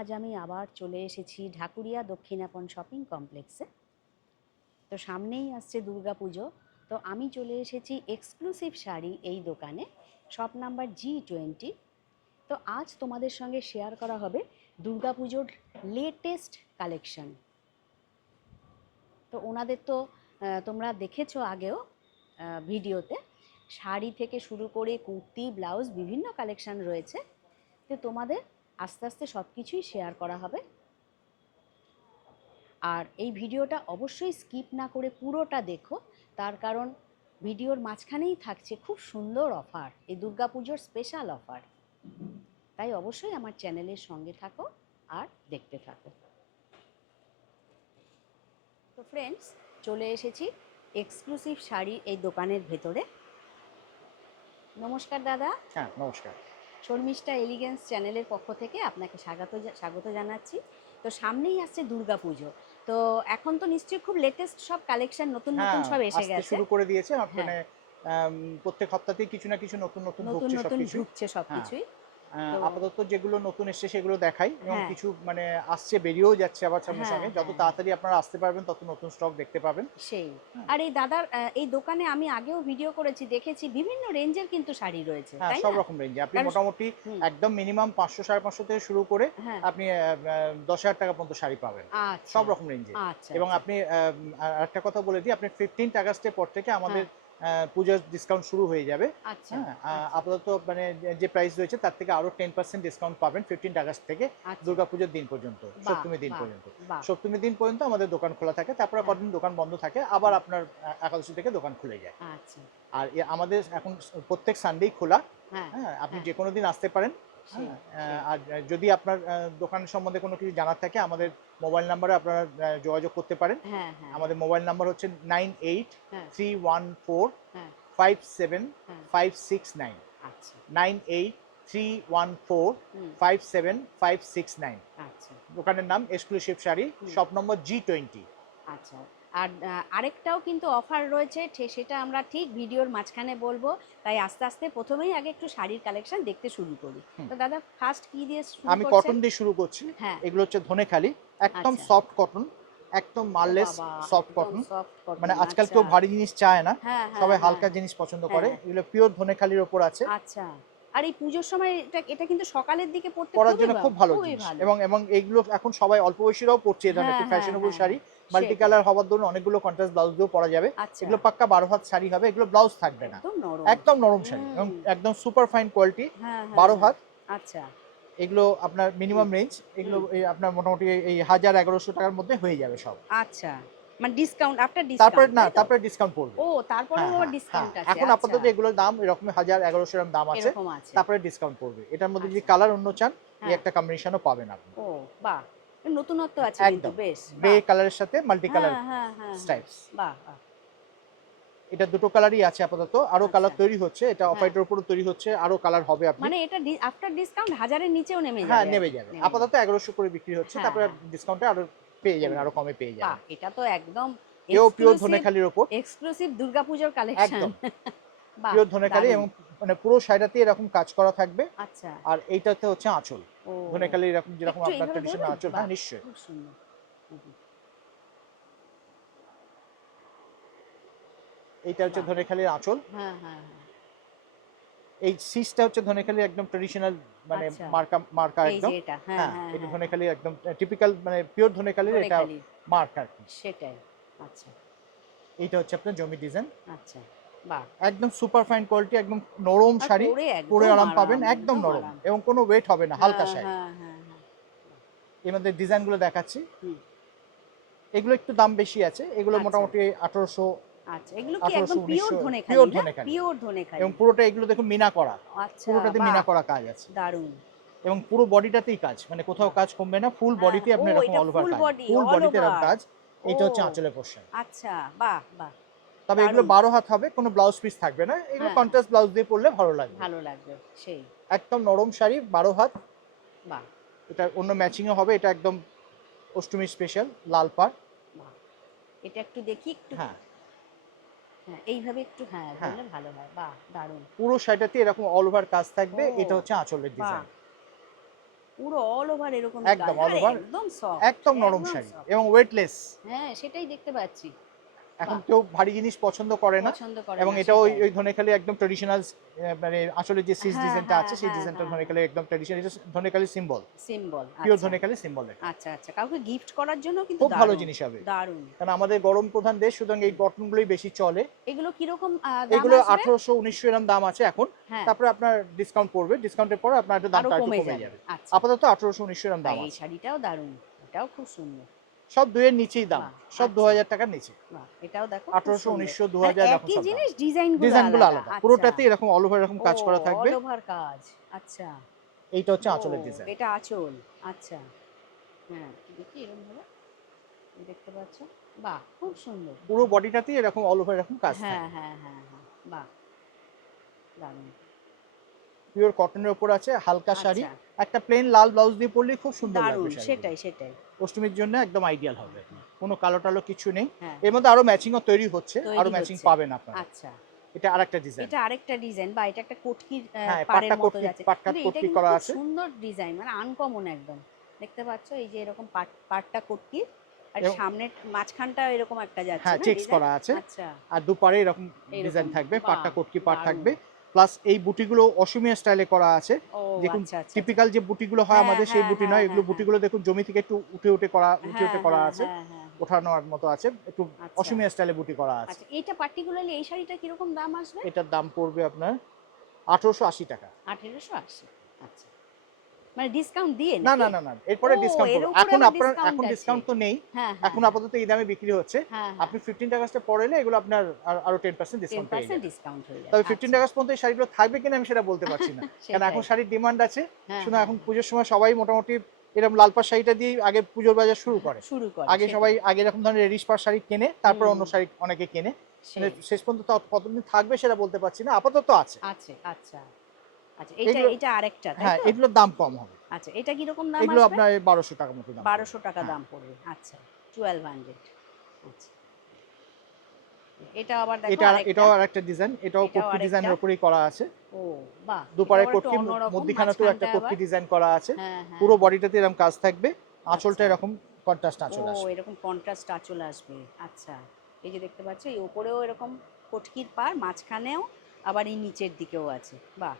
আজ আমি আবার চলে এসেছি ঢাকুরিয়া দক্ষিণাপন শপিং কমপ্লেক্সে। তো সামনেই আসছে দুর্গাপুজো, তো আমি চলে এসেছি এক্সক্লুসিভ শাড়ি এই দোকানে, শপ নাম্বার G20। তো আজ তোমাদের সঙ্গে শেয়ার করা হবে দুর্গাপুজোর লেটেস্ট কালেকশন। তো ওনাদের তো তোমরা দেখেছো আগেও ভিডিওতে, শাড়ি থেকে শুরু করে কুর্তি, ব্লাউজ, বিভিন্ন কালেকশন রয়েছে। তো তোমাদের আস্তে আস্তে সব কিছুই শেয়ার করা হবে। আর এই ভিডিওটা অবশ্যই স্কিপ না করে পুরোটা দেখো, তার কারণ ভিডিওর মাঝখানেই থাকছে খুব সুন্দর অফার, এই দুর্গাপুজোর স্পেশাল অফার। তাই অবশ্যই আমার চ্যানেলের সঙ্গে থাকো আর দেখতে থাকো। তো ফ্রেন্ডস, চলে এসেছি এক্সক্লুসিভ শাড়ি এই দোকানের ভেতরে। নমস্কার দাদা। হ্যাঁ, নমস্কার। শর্মিষ্ঠা এলিগেন্স চ্যানেলের পক্ষ থেকে আপনাকে স্বাগত জানাচ্ছি। তো সামনেই আসছে দুর্গাপুজো, তো এখন তো নিশ্চয়ই খুব লেটেস্ট সব কালেকশন, নতুন নতুন হ্যাঁ, সব এসে আসতে গেছে। শুরু করে দিয়েছে। হ্যাঁ, মানে প্রত্যেক সপ্তাহতেই কিছু না কিছু নতুন নতুন নতুন ঢুকছে নতুন সবকিছুই। ঢুকছে হ্যাঁ, সবকিছুই। তো আপাতত যেগুলো নতুন এসছে সেগুলো দেখাই, এবং হ্যাঁ, কিছু মানে আসছে, বেরিয়েও যাচ্ছে আবার সঙ্গে হ্যাঁ, সঙ্গে। যত হ্যাঁ, হ্যাঁ, তাড়াতাড়ি আপনারা আসতে পারবেন তত নতুন স্টক দেখতে পাবেন। সেই। হ্যাঁ, আর এই দাদার এই দোকানে আমি আগেও ভিডিও করেছি, দেখেছি বিভিন্ন রেঞ্জের কিন্তু শাড়ি রয়েছে, হ্যাঁ, তাই সব না? রকম রেঞ্জে আপনি কারণ মোটামুটি হুম, একদম মিনিমাম 500 550 থেকে শুরু করে হ্যাঁ, আপনি 10,000 টাকা পর্যন্ত শাড়ি পাবেন, আচ্ছা, সব রকম রেঞ্জে। আচ্ছা, এবং আচ্ছা, আপনি আরেকটা কথা বলে দিই, আপনি 15th আগস্টের পর থেকে আমাদের হ্যাঁ, পূজার ডিসকাউন্ট শুরু হয়ে যাবে। আচ্ছা, হ্যাঁ, আচ্ছা, আপাতত মানে যে প্রাইস রয়েছে তার থেকে আরও 10% ডিসকাউন্ট পাবেন 15th আগস্ট থেকে আচ্ছা, দুর্গাপুজোর দিন পর্যন্ত, বাহ, সপ্তমীর দিন বাহ, পর্যন্ত। বাহ, সপ্তমীর দিন পর্যন্ত আমাদের দোকান খোলা থাকে, তারপরে হ্যাঁ, কদিন দোকান বন্ধ থাকে, আবার হুম, আপনার একাদশী থেকে দোকান খুলে যায়। আচ্ছা, আর আমাদের এখন প্রত্যেক সানডেই খোলা। হ্যাঁ, হ্যাঁ, আপনি হ্যাঁ, যে কোনো দিন আসতে পারেন। সেই, হ্যাঁ, সেই, আর যদি আপনার দোকান সম্বন্ধে কোনো কিছু জানার থাকে, আমাদের হ্যাঁ, মোবাইল নাম্বারে আপনারা যোগাযোগ করতে পারেন। হ্যাঁ, হ্যাঁ, আমাদের মোবাইল নাম্বার হচ্ছে হ্যাঁ, 9831457569। হ্যাঁ, হ্যাঁ, আচ্ছা, হুম, 9831457569। আচ্ছা, দোকানের নাম এক্সক্লুসিভ শাড়ি, হুম, শপ নম্বর G20। আচ্ছা। আর আরেকটাও কিন্তু অফার রয়েছে, সেটা আমরা ঠিক ভিডিওর মাঝখানে বলবো। তাই আস্তে আস্তে প্রথমেই আগে একটু শাড়ির কালেকশন দেখতে শুরু করি। তো দাদা, ফার্স্ট কি দিয়ে শুরু আমি করছেন? কটন দিয়ে শুরু করছি। হ্যাঁ, এগুলো হচ্ছে ধনেখালি, একদম আচ্ছা, সফট কটন, একদম ও মারলেস বাবা, সফট একদম কটন। সফট মানে কটন, আজকাল আচ্ছা, কেউ ভারী জিনিস চায় না, হ্যাঁ, হ্যাঁ, সবাই হ্যাঁ, হালকা জিনিস পছন্দ করে। হ্যাঁ, এগুলো পিওর ধনেখালির ওপর আছে। আচ্ছা। আর এই পুজোর সময় এটা এটা কিন্তু সকালের দিকে পড়তে পরার খুবই জন্য খুব ভালো খুবই জিনিস, ভালো। এবং এইগুলো এখন সবাই অল্প বয়সীরাও পড়ছে, এই ধরনের হ্যাঁ, খুব হ্যাঁ, ফ্যাশনেবল হ্যাঁ, শাড়ি। হ্যাঁ, মাল্টি সেটাই, কালার হওয়ার দরুন অনেকগুলো কন্ট্রাস্ট ব্লাউজ দিয়েও পরা যাবে। আচ্ছা, এগুলো পাক্কা 12 হাত শাড়ি হবে, এগুলো ব্লাউজ থাকবে না। একদম নরম, একদম নরম শাড়ি এবং হুম, একদম সুপার ফাইন কোয়ালিটি। হ্যাঁ, হ্যাঁ, 12 হ্যাঁ, হাত। আচ্ছা, এগুলো আপনার হুম, মিনিমাম রেঞ্জ, এগুলো হুম, আপনার মোটামুটি এই 1000 1100 টাকার মধ্যে হয়ে যাবে সব। আচ্ছা, মানে ডিসকাউন্ট, আফটার তারপরে ডিসকাউন্ট, না, তাই তো? তারপরে ডিসকাউন্ট পড়বে। ও, তারপরেও হ্যাঁ, আবার হ্যাঁ, হ্যাঁ। ডিসকাউন্ট আছে, এখন আচ্ছা, আপাতত এগুলোর দাম এরকম 1000 1100 এরকম দাম আছে। এরকম আছে, তারপরে ডিসকাউন্ট পড়বে। এটার মধ্যে যদি আচ্ছা, কালার অন্য চান, এই হ্যাঁ, একটা কম্বিনেশনও পাবেন আপনি। ও, বাহ, নতুনত্ব আছে কিন্তু, একদম বেশ, গ্রে বাহ, কালারের সাথে মাল্টি কালার হ্যাঁ, হ্যাঁ, হ্যাঁ, হ্যাঁ, স্ট্রাইপস। বাহ, বাহ, এটা দুটো কালারই আছে আপাতত, আরো আচ্ছা, কালার তৈরি হচ্ছে। এটা অফ হ্যাঁ, হোয়াইটের উপরও তৈরি হচ্ছে, আরো কালার হবে আপনি। মানে এটা আফটার ডিসকাউন্ট 1000-এর নিচেও নেমে হ্যাঁ, যাবে আর নেমে কি, যাবে। নেমে আপাতত যাবে, 1100 করে বিক্রি হচ্ছে, হ্যাঁ, তারপরে হ্যাঁ, ডিসকাউন্টে আরো পেয়ে যাবেন, কমে আরো যাবে, কমে পেয়ে বাহ, যাবেন। এটা তো একদম এও পিওর এক্সক্লুসিভ, ধনেখালির ওপর। এক্সক্লুসিভ দুর্গাপুজোর কালেকশন। একদম বাহ, পিওর ধনেখালি, দারুণ, এবং মানে পুরো শাড়িটাতে এরকম কাজ করা থাকবে। আচ্ছা, আর এইটাতে হচ্ছে আঁচল। ও, ধনেখালি এরকম যেরকম একটু আপনার এইভাবে ট্রেডিশনাল ধরবেন, আঁচল, বাহ, হ্যাঁ নিশ্চয়ই। খুব সুন্দর, হুম, হুম, এইটা হচ্ছে বাহ, ধনেখালির আঁচল। হ্যাঁ, হ্যাঁ, হ্যাঁ, এই সিসটা হচ্ছে ধনেখালির একদম ট্রেডিশনাল, মানে আচ্ছা, মার্কা মার্কা এই যে একদম। এটা, হ্যাঁ, হ্যাঁ, হ্যাঁ, এটা হ্যাঁ, হ্যাঁ, ধনেখালির একদম টিপিক্যাল, মানে পিওর ধনেখালির এটা ধনেখালি, মার্ক আর কি। সেটাই, আচ্ছা, এইটা হচ্ছে আপনার জমি ডিজাইন। আচ্ছা, বাহ, একদম সুপার ফাইন কোয়ালিটি, একদম নরম আর শাড়ি। পরে পরে একদম আরাম পাবেন, আরাম, একদম একদম নরম আরাম, এবং কোনো ওয়েট হবে না, হালকা হ্যাঁ, শাড়ি। হ্যাঁ, হ্যাঁ, হ্যাঁ, এর মধ্যে ডিজাইনগুলো দেখাচ্ছি। হুম, এগুলো একটু দাম বেশি আছে, এগুলো আচ্ছা, মোটামুটি 1800, আচ্ছা, এগুলো কি একদম 1800 পিওর 1900। ধনেখালি পিওর না? ধনেখালি। পিওর এবং ধনেখালি, পুরোটা এগুলো দেখুন মিনা করা, আচ্ছা, পুরোটাতে মিনা বাহ, করা কাজ আছে। দারুণ, এবং পুরো বডিটাতেই কাজ, মানে কোথাও বাহ, কাজ কমবে না, ফুল হ্যাঁ, বডিতে ও, আপনি এরকম এটা অল ওভার ফুল কাজ, বডি, ফুল অল বডিতে এরকম ওভার, কাজ। ও, এইটা হচ্ছে আঁচলের পোর্শন। আচ্ছা, বাহ, বাহ, তবে এগুলো দারুণ, 12 হাত হবে, কোনো ব্লাউজ পিস থাকবে না, এগুলো হ্যাঁ, হ্যাঁ, কন্ট্রাস্ট ব্লাউজ দিয়ে পরলে ভালো লাগবে। ভালো লাগবে, সেই, একদম নরম শাড়ি, 12 হাত। বাহ, এটা অন্য ম্যাচিংও হবে, এটা একদম অষ্টমী স্পেশাল লাল পাড়। বাহ, এটা একটু দেখি, একটু, হ্যাঁ, হ্যাঁ, এইভাবে একটু, হ্যাঁ, হ্যাঁ, ধরলে ভালো হয়, বাহ, দারুণ, পুরো শাড়িটাতে এরকম অল ওভার কাজ থাকবে। ও, এটা হচ্ছে আঁচলের বাহ, ডিজাইন। পুরো অল ওভার এরকম একদম কাজ, all আর over, একদম সফট, একদম নরম শাড়ি এবং ওয়েটলেস। হ্যাঁ সেটাই দেখতে পাচ্ছি। এখন বাহ, কেউ ভারী জিনিস পছন্দ করে না, পছন্দ করে এবং না, এটা ওই সেটাই। ওই ধনেখালি একদম ট্রেডিশনাল, মানে আসলে যে সিজ হ্যাঁ ডিজাইনটা হ্যাঁ আছে সেই হ্যাঁ ডিজাইনটা হ্যাঁ, ধনেখালি একদম ট্রেডিশনাল, এটা ধনেখালি সিম্বল, সিম্বল, পিওর আচ্ছা ধনেখালি সিম্বল এটা। আচ্ছা আচ্ছা, কাউকে গিফট করার জন্য কিন্তু খুব ভালো দারুণ, জিনিস হবে, দারুণ। কারণ আমাদের গরম প্রধান দেশ, সুতরাং এই কটনগুলোই বেশি চলে। এগুলো কিরকম দাম এগুলো আসবে? 1800-1900 এরকম দাম আছে এখন। হ্যাঁ, তারপরে আপনার ডিসকাউন্ট পড়বে, ডিসকাউন্টের পর আপনার একটু আরো দামটা একটু কমে কমে যাবে, যাবে। আচ্ছা। আপাতত 1800-1900 এরকম আর দাম এই আছে। শাড়িটাও দারুণ, এটাও খুব সুন্দর। সব দুইয়ের নিচেই দাম, বাহ, সব আচ্ছা, 2000 টাকার নিচে। বাহ, এটাও দেখো খুব 1800, সুন্দর। 1900, মানে 2000 এরকম একই সব দাম। জিনিস, ডিজাইনগুলো ডিজাইনগুলো আলাদা, আলাদা, আচ্ছা। পুরোটাতেই এরকম অল ওভার এরকম ও, কাজ করা থাকবে। অল ওভার কাজ, আচ্ছা। এইটা হচ্ছে ও, আঁচলের ডিজাইন। এটা আঁচল, আচ্ছা। হ্যাঁ, দেখি এরকম ভাবে, দেখতে পাচ্ছ? বাহ, খুব সুন্দর। পুরো বডিটাতেই এরকম অল ওভার এরকম কাজ হ্যাঁ থাকবে। হ্যাঁ হ্যাঁ হ্যাঁ, বাহ, দারুণ। পিওর কটনের উপর আছে, হালকা শাড়ি, আচ্ছা, একটা প্লেন লাল ব্লাউজ দিয়ে পরলেই খুব সুন্দর লাগবে দারুণ, শাড়িগুলো। সেটাই সেটাই। অষ্টমীর জন্য একদম আইডিয়াল হবে। কোনো কালো টালো কিছু নেই। হ্যাঁ, এর মধ্যে আরো ম্যাচিংও তৈরি হচ্ছে, আরো তৈরি ম্যাচিং হচ্ছে, পাবেন আপনারা। আচ্ছা। এটা আরেকটা ডিজাইন। এটা আরেকটা ডিজাইন, বা এটা একটা কটকির হ্যাঁ, পাড়ের মতো যাচ্ছে, পাটটা কিন্তু এটা কটকি কিন্তু করা খুব আছে। সুন্দর ডিজাইন, মানে আনকমন একদম। দেখতে পাচ্ছ এই যে এরকম পাটটা কটকির, আর এবং সামনের মাঝখানটা এরকম একটা যাচ্ছে হ্যাঁ, না চেকস ডিজাইন, করা আছে। আচ্ছা। আর দুপারে এরকম এরকম, ডিজাইন থাকবে, বাহ, পাটটা কটকি পাট দারুণ। থাকবে। প্লাস এই বুটিগুলো অসমীয়া স্টাইলে করা আছে। ও, দেখুন আচ্ছা আচ্ছা আচ্ছা। টিপিক্যাল যে বুটিগুলো হয় হ্যাঁ আমাদের সেই হ্যাঁ বুটি হ্যাঁ নয়, হ্যাঁ এগুলো হ্যাঁ বুটিগুলো দেখুন জমি থেকে একটু উঠে হ্যাঁ উঠে করা হ্যাঁ আছে, হ্যাঁ হ্যাঁ, ওঠানোর মতো আছে, একটু আচ্ছা অসমীয়া স্টাইলে বুটি করা আছে। আচ্ছা। এইটা পার্টিকুলারলি এই শাড়িটা কিরকম দাম আসবে? এটার দাম পড়বে আপনার 1880 টাকা। 1880, আচ্ছা। মানে ডিসকাউন্ট দিয়ে না নাকি? না না না, এরপরে ও, ডিসকাউন্ট এর পড়বে। উপরে আবার ডিসকাউন্ট এখন আছে। ডিসকাউন্ট তো নেই। হ্যাঁ হ্যাঁ এখন হ্যাঁ আপাতত এই দামে বিক্রি হচ্ছে। হ্যাঁ হ্যাঁ, আপনি 15 আগস্টে পরে এলে এগুলো আপনার আরো 10% ডিসকাউন্ট পেয়ে 10% যাবেন। ডিসকাউন্ট হয়ে যাবে, তবে 15 আচ্ছা। আগস্ট পর্যন্ত এই শাড়িগুলো থাকবে কিনা আমি সেটা বলতে পারছি না। কারণ এখন সেটাই, শাড়ির ডিমান্ড আছে। হ্যাঁ শুধু হ্যাঁ এখন হ্যাঁ, পুজোর সময় সবাই মোটামুটি এরকম লাল পাড় শাড়িটা দিয়েই আগে পুজোর বাজার শুরু করে। শুরু করে, আগে সবাই সেটাই। এরকম ধরনের রেডিশ পাড় শাড়ি কেনে, তারপর হুম অন্য হুম, শাড়ি অনেকে কেনে। মানে সেই, শেষ পর্যন্ত কতদিন থাকবে সেটা বলতে পারছি না, আপাতত আছে। আছে, আচ্ছা আচ্ছা। এইটা এগুলো এইটা আরেকটা, তাই হ্যাঁ, তো? এগুলোর দাম কম হবে। আচ্ছা, এটা কিরকম দাম এগুলো আসবে? আপনার 1200 টাকার মতো দাম পড়বে। 1200 টাকা হ্যাঁ। দাম পড়বে, আচ্ছা। 1200, আচ্ছা। এটা আবার দেখো আরেকটা, এটাও আরেকটা ডিজাইন, এটাও এটাও কটকি আরেকটা। ডিজাইনের উপরেই করা আছে। ও, বাহ, এটা দুপারে আবার একটু কটকি, অন্যরকম, মধ্যিখানেতেও একটা মাঝখানটা কটকি আবার, ডিজাইন করা আছে। হ্যাঁ হ্যাঁ পুরো হ্যাঁ, বডিটাতে এরকম কাজ থাকবে, আঁচলটা আচ্ছা। এরকম কন্ট্রাস্ট ও, আঁচল আসবে। এরকম কন্ট্রাস্ট আঁচল আসবে, আচ্ছা। এই যে দেখতে পাচ্ছ, এই ওপরেও এরকম কটকির পার, মাঝখানেও আবার এই নিচের দিকেও আছে, বাহ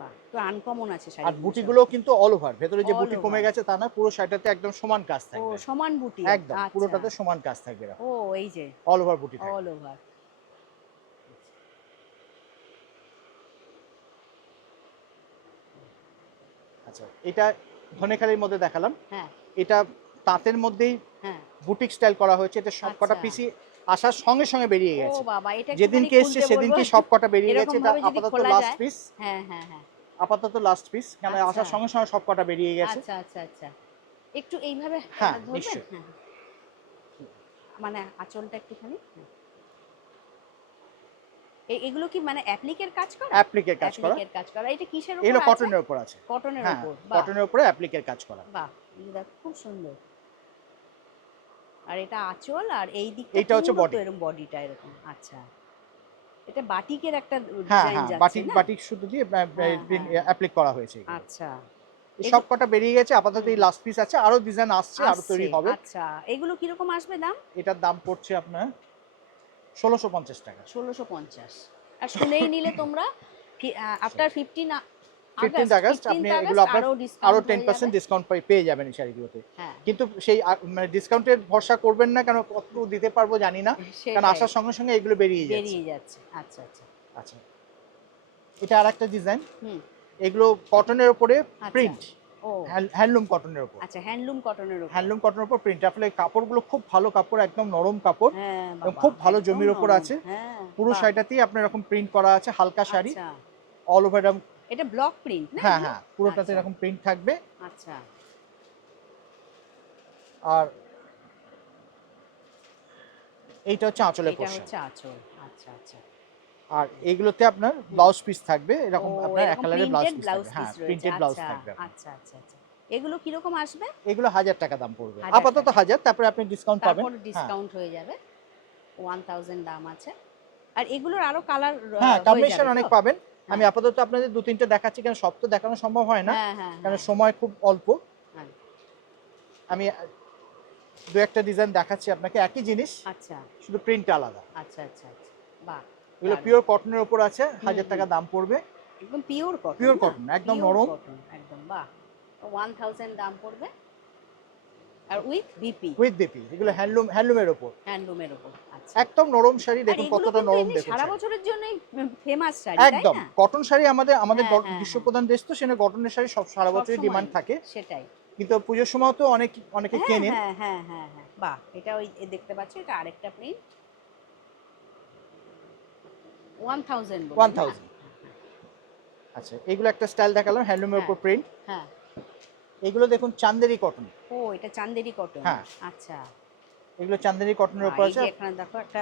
বাহ, তো আনকমন আছে আর শাড়িগুলো সব। বুটিগুলো কিন্তু অল ওভার, ভেতরে যে অল বুটি কমে ওভার, গেছে তা না, পুরো শাড়িটাতে একদম সমান কাজ ও থাকবে। সমান বুটি, একদম আচ্ছা। পুরোটাতে সমান কাজ থাকবে এরকম। ও, এই যে অল ওভার বুটি থাকবে। অল ওভার, আচ্ছা, এটা ধনেখালির মধ্যে দেখালাম। হ্যাঁ এটা তাঁতের মধ্যেই হ্যাঁ, বুটিক স্টাইল করা হয়েছে। এটা সবকটা আচ্ছা। পিসি আসার সঙ্গে সঙ্গে বেরিয়ে ও গেছে। বাবা, এটা একটুখানি যেদিনকে এসছে খুলতে বলবো, সেদিনকে সবকটা বেরিয়ে গেছে। এরকম এটা ভাবে যদি আপাতত খোলা লাস্ট যায়। পিস। হ্যাঁ হ্যাঁ হ্যাঁ, আপাতত লাস্ট পিস, কেন আচ্ছা আসার সঙ্গে সঙ্গে সবকটা বেরিয়ে গেছে। আচ্ছা আচ্ছা আচ্ছা। একটু এইভাবে হ্যাঁ, ধরবেন, নিশ্চয়ই। হ্যাঁ, মানে আঁচলটা একটুখানি, হ্যাঁ। এগুলো কি মানে অ্যাপ্লিকের কাজ করা? অ্যাপ্লিকের কাজ করা। অ্যাপ্লিকের কাজ করা, এটা কিসের উপর এগুলো আছে? কটনের উপর আছে। কটনের হ্যাঁ, উপর, বাহ কটনের উপরে অ্যাপ্লিকের কাজ করা। বাহ, এই দেখো খুব সুন্দর। আর এটা আঁচল, আর এই দিকটা এইটা হচ্ছে পুরো তো বডি। এরকম, বডিটা এরকম, আচ্ছা। এটা বাটিকের একটা হ্যাঁ ডিজাইন হ্যাঁ, যাচ্ছে বাটিক না? বাটিক সুতো দিয়ে হ্যাঁ হ্যাঁ হ্যাঁ, অ্যাপ্লিক করা হয়েছে এগুলো। আচ্ছা। এই এগুলো, সবকটা বেরিয়ে গেছে, আপাতত এই হুম, লাস্ট পিস আছে, আরো ডিজাইন আসছে, আরো আসছে, তৈরি হবে। আচ্ছা। এগুলো কিরকম আসবে দাম? এটার দাম পড়ছে আপনার 1650 টাকা। 1650। আর শুনেই নিলে তোমরা, আফটার 15 15 আগস্ট, আগস্ট 15 আপনি এগুলো আগস্ট আপনার আরো আরো ডিসকাউন্ট হয়ে যাবে। 10% ডিসকাউন্ট পেয়ে যাবেন এই শাড়িগুলোতে। হ্যাঁ, কিন্তু সেই মানে ডিসকাউন্টের ভরসা করবেন না, কেন কত দিতে পারবো জানি না, কারণ সেটাই, আসার সঙ্গে সঙ্গে এগুলো বেরিয়ে যাচ্ছে। বেরিয়ে যাচ্ছে, আচ্ছা আচ্ছা। আচ্ছা, এটা আর একটা ডিজাইন। হুম, এগুলো কটনের উপরে আচ্ছা। প্রিন্ট, ও, হ্যান্ডলুম কটনের উপর। আচ্ছা, হ্যান্ডলুম কটনের উপর। হ্যান্ডলুম কটনের উপর প্রিন্ট, আসলে কাপড়গুলো খুব ভালো কাপড়, একদম নরম কাপড় হ্যাঁ এবং বাবা, খুব ভালো একদম জমির উপর নরম, আছে। হ্যাঁ, পুরো বাহ, শাড়িটাতেই আপনার এরকম প্রিন্ট করা আছে, হালকা শাড়ি, আচ্ছা। অল ওভার এরকম। এটা ব্লক প্রিন্ট না হ্যাঁ এগুলো? হ্যাঁ, পুরোটাতে আচ্ছা এরকম প্রিন্ট থাকবে। আচ্ছা, আর এইটা হচ্ছে আঁচলের এটা পোর্শন। হচ্ছে আঁচল, আচ্ছা আচ্ছা। আর এগুলোতে আপনার হুম, ব্লাউজ পিস থাকবে, ও, এরকম আপনার এক এরকম কালারের ব্লাউজ প্রিন্টেড পিস ব্লাউজ থাকবে। পিস হ্যাঁ, রয়েছে, প্রিন্টেড ব্লাউজ আচ্ছা থাকবে আপনার। আচ্ছা আচ্ছা আচ্ছা। এগুলো কিরকম আসবে? এগুলো 1000 টাকা দাম পড়বে 1000 আপাতত, টাকা, 1000, তারপরে আপনি ডিসকাউন্ট পাবেন। তারপর হ্যাঁ ডিসকাউন্ট হয়ে যাবে, 1000 দাম আছে। আর এগুলোর আরো কালার হ্যাঁ, হয়ে যাবে কম্বিনেশন তো? অনেক পাবেন। আমি আপাতত আপনাদের 2-3টা দেখাচ্ছি, কারণ সব তো দেখানো সম্ভব হয় না, হ্যাঁ হ্যাঁ কারণ সময় খুব অল্প। হ্যাঁ। আমি 2-একটা ডিজাইন দেখাচ্ছি আপনাকে, একই জিনিস, আচ্ছা শুধু প্রিন্ট আলাদা। আচ্ছা আচ্ছা আচ্ছা, বাহ, এগুলো দারুণ। পিওর কটনের উপর আছে, 1000 টাকা দাম পড়বে। একদম পিওর কটন, পিওর কটন, একদম নরম একদম, বাহ। 1000 দাম পড়বে, আর উইথ বিপি। উইথ বিপি, এগুলো হ্যান্ডলুমের উপর, হ্যান্ডলুমের উপর। আচ্ছা, একদম নরম শাড়ি, আর দেখুন এগুলো কতটা কিন্তু নরম, এমনি দেখুন সারা শাড়ি। বছরের জন্যই ফেমাস শাড়ি, তাই একদম না? কটন শাড়ি, আমাদের আমাদের হ্যাঁ, হ্যাঁ, বিশ্বপ্রধান দেশ, তো সেখানে কটনের শাড়ি সব সারা সব বছরই সময় ডিমান্ড থাকে। সেটাই। কিন্তু পুজোর সময় তো অনেকে হ্যাঁ কেনেন। হ্যাঁ হ্যাঁ হ্যাঁ হ্যাঁ, বাহ, এটা ওই দেখতে পাচ্ছ, এটা আরেকটা প্রিন্ট। 1000 বললেন না? 1000। আচ্ছা, এগুলো একটা স্টাইল দেখালাম, হ্যান্ডলুমের হ্যাঁ উপর প্রিন্ট। হ্যাঁ। এগুলো দেখুন চান্দেরি কটন। ও, এটা চান্দেরি কটন। হ্যাঁ, আচ্ছা, এগুলো চান্দেরি কটনের বাহ, উপর এই আছে। যে এখানে দেখো একটা,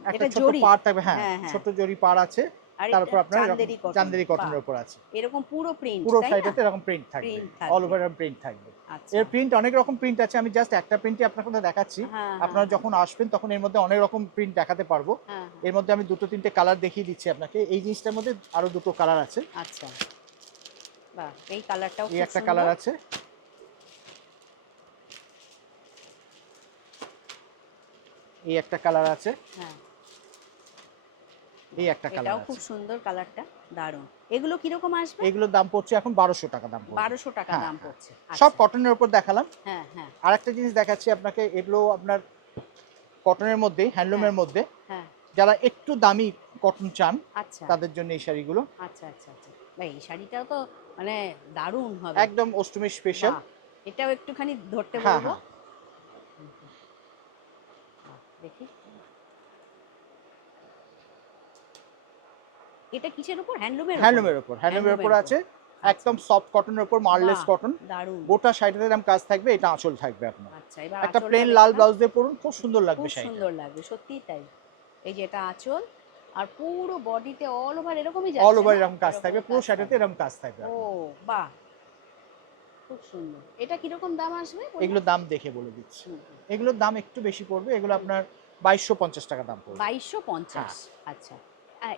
একটা এটা ছোট জরি। পাড় থাকবে, হ্যাঁ, হ্যাঁ হ্যাঁ। ছোট জরি পাড় আছে, আর তার এটা উপর আপনার চান্দেরি কটন, চান্দেরি বাহ, কটনের উপর আছে। এরকম পুরো প্রিন্ট, পুরো তাই না? শাড়িটাতে এরকম প্রিন্ট থাকবে, প্রিন্ট অল থাকবে। ওভার প্রিন্ট থাকবে। আচ্ছা, এর প্রিন্ট অনেক রকম প্রিন্ট আছে, আমি জাস্ট একটা প্রিন্টই আপনাকে দেখাচ্ছি। হ্যাঁ আপনারা হ্যাঁ যখন আসবেন তখন এর মধ্যে অনেক রকম প্রিন্ট দেখাতে পারবো। হ্যাঁ হ্যাঁ। এর মধ্যে আমি 2-3টে কালার দেখিয়ে দিচ্ছি আপনাকে। এই জিনিসটার মধ্যে আরো 2টো কালার আছে। আচ্ছা, বাহ, এই কালারটাও এই খুব একটা সুন্দর। কালার আছে, এই একটা কালার আছে, হ্যাঁ, এই একটা কালার এটাও খুব আছে। সুন্দর কালারটা, দারুণ। এগুলো কিরকম আসবে? এগুলোর দাম পড়ছে এখন 1200 টাকা দাম পড়বে। 1200 টাকা হ্যাঁ, দাম হ্যাঁ। পড়ছে। সব আচ্ছা, কটনের উপর দেখালাম। হ্যাঁ হ্যাঁ আরেকটা জিনিস দেখাচ্ছি আপনাকে, এগুলো আপনার কটনের মধ্যে, হ্যাঁ হ্যান্ডলুমের মধ্যে, হ্যাঁ। যারা একটু দামি কটন চান আচ্ছা তাদের জন্য এই শাড়িগুলো আচ্ছা আচ্ছা আচ্ছা, ভাই এই শাড়িটাও তো মানে দারুণ হবে। একদম অষ্টমী স্পেশাল। বাহ, এটাও একটুখানি ধরতে হ্যাঁ, বলবো। হ্যাঁ। বাহ, দেখি এটা কিসের উপর? হ্যান্ডলুমের উপর? হ্যান্ডলুমের উপর আছে, আচ্ছা, একদম সফট কটনের উপর, মার্লেস বাহ, কটন। দারুণ। গোটা শাড়িতে এরকম কাজ থাকবে, এটা আঁচল থাকবে আপনার। আচ্ছা, এবার একটা আঁচলটা প্লেন দেখে লাল নাও। ব্লাউজ দিয়ে পরুন, খুব সুন্দর লাগবে খুব শাড়িটা। সুন্দর লাগবে, সত্যিই তাই। এই যে এটা আঁচল, আর পুরো বডিতে অল ওভার এরকমই অল যাচ্ছে ওভার না? এরকম কাজ থাকবে, এরকমই পুরো কাজ শাড়িতে থাকবে। এরকম কাজ থাকবে ও, আপনার। বাহ, খুব সুন্দর। এটা কিরকম দাম আসবে বলুন? এগুলোর দাম দেখে বলে দিচ্ছি। হুম, এগুলোর দাম একটু বেশি পড়বে, এগুলো হুম। আপনার 2250 টাকা দাম পড়বে। 2250। হ্যাঁ, আচ্ছা,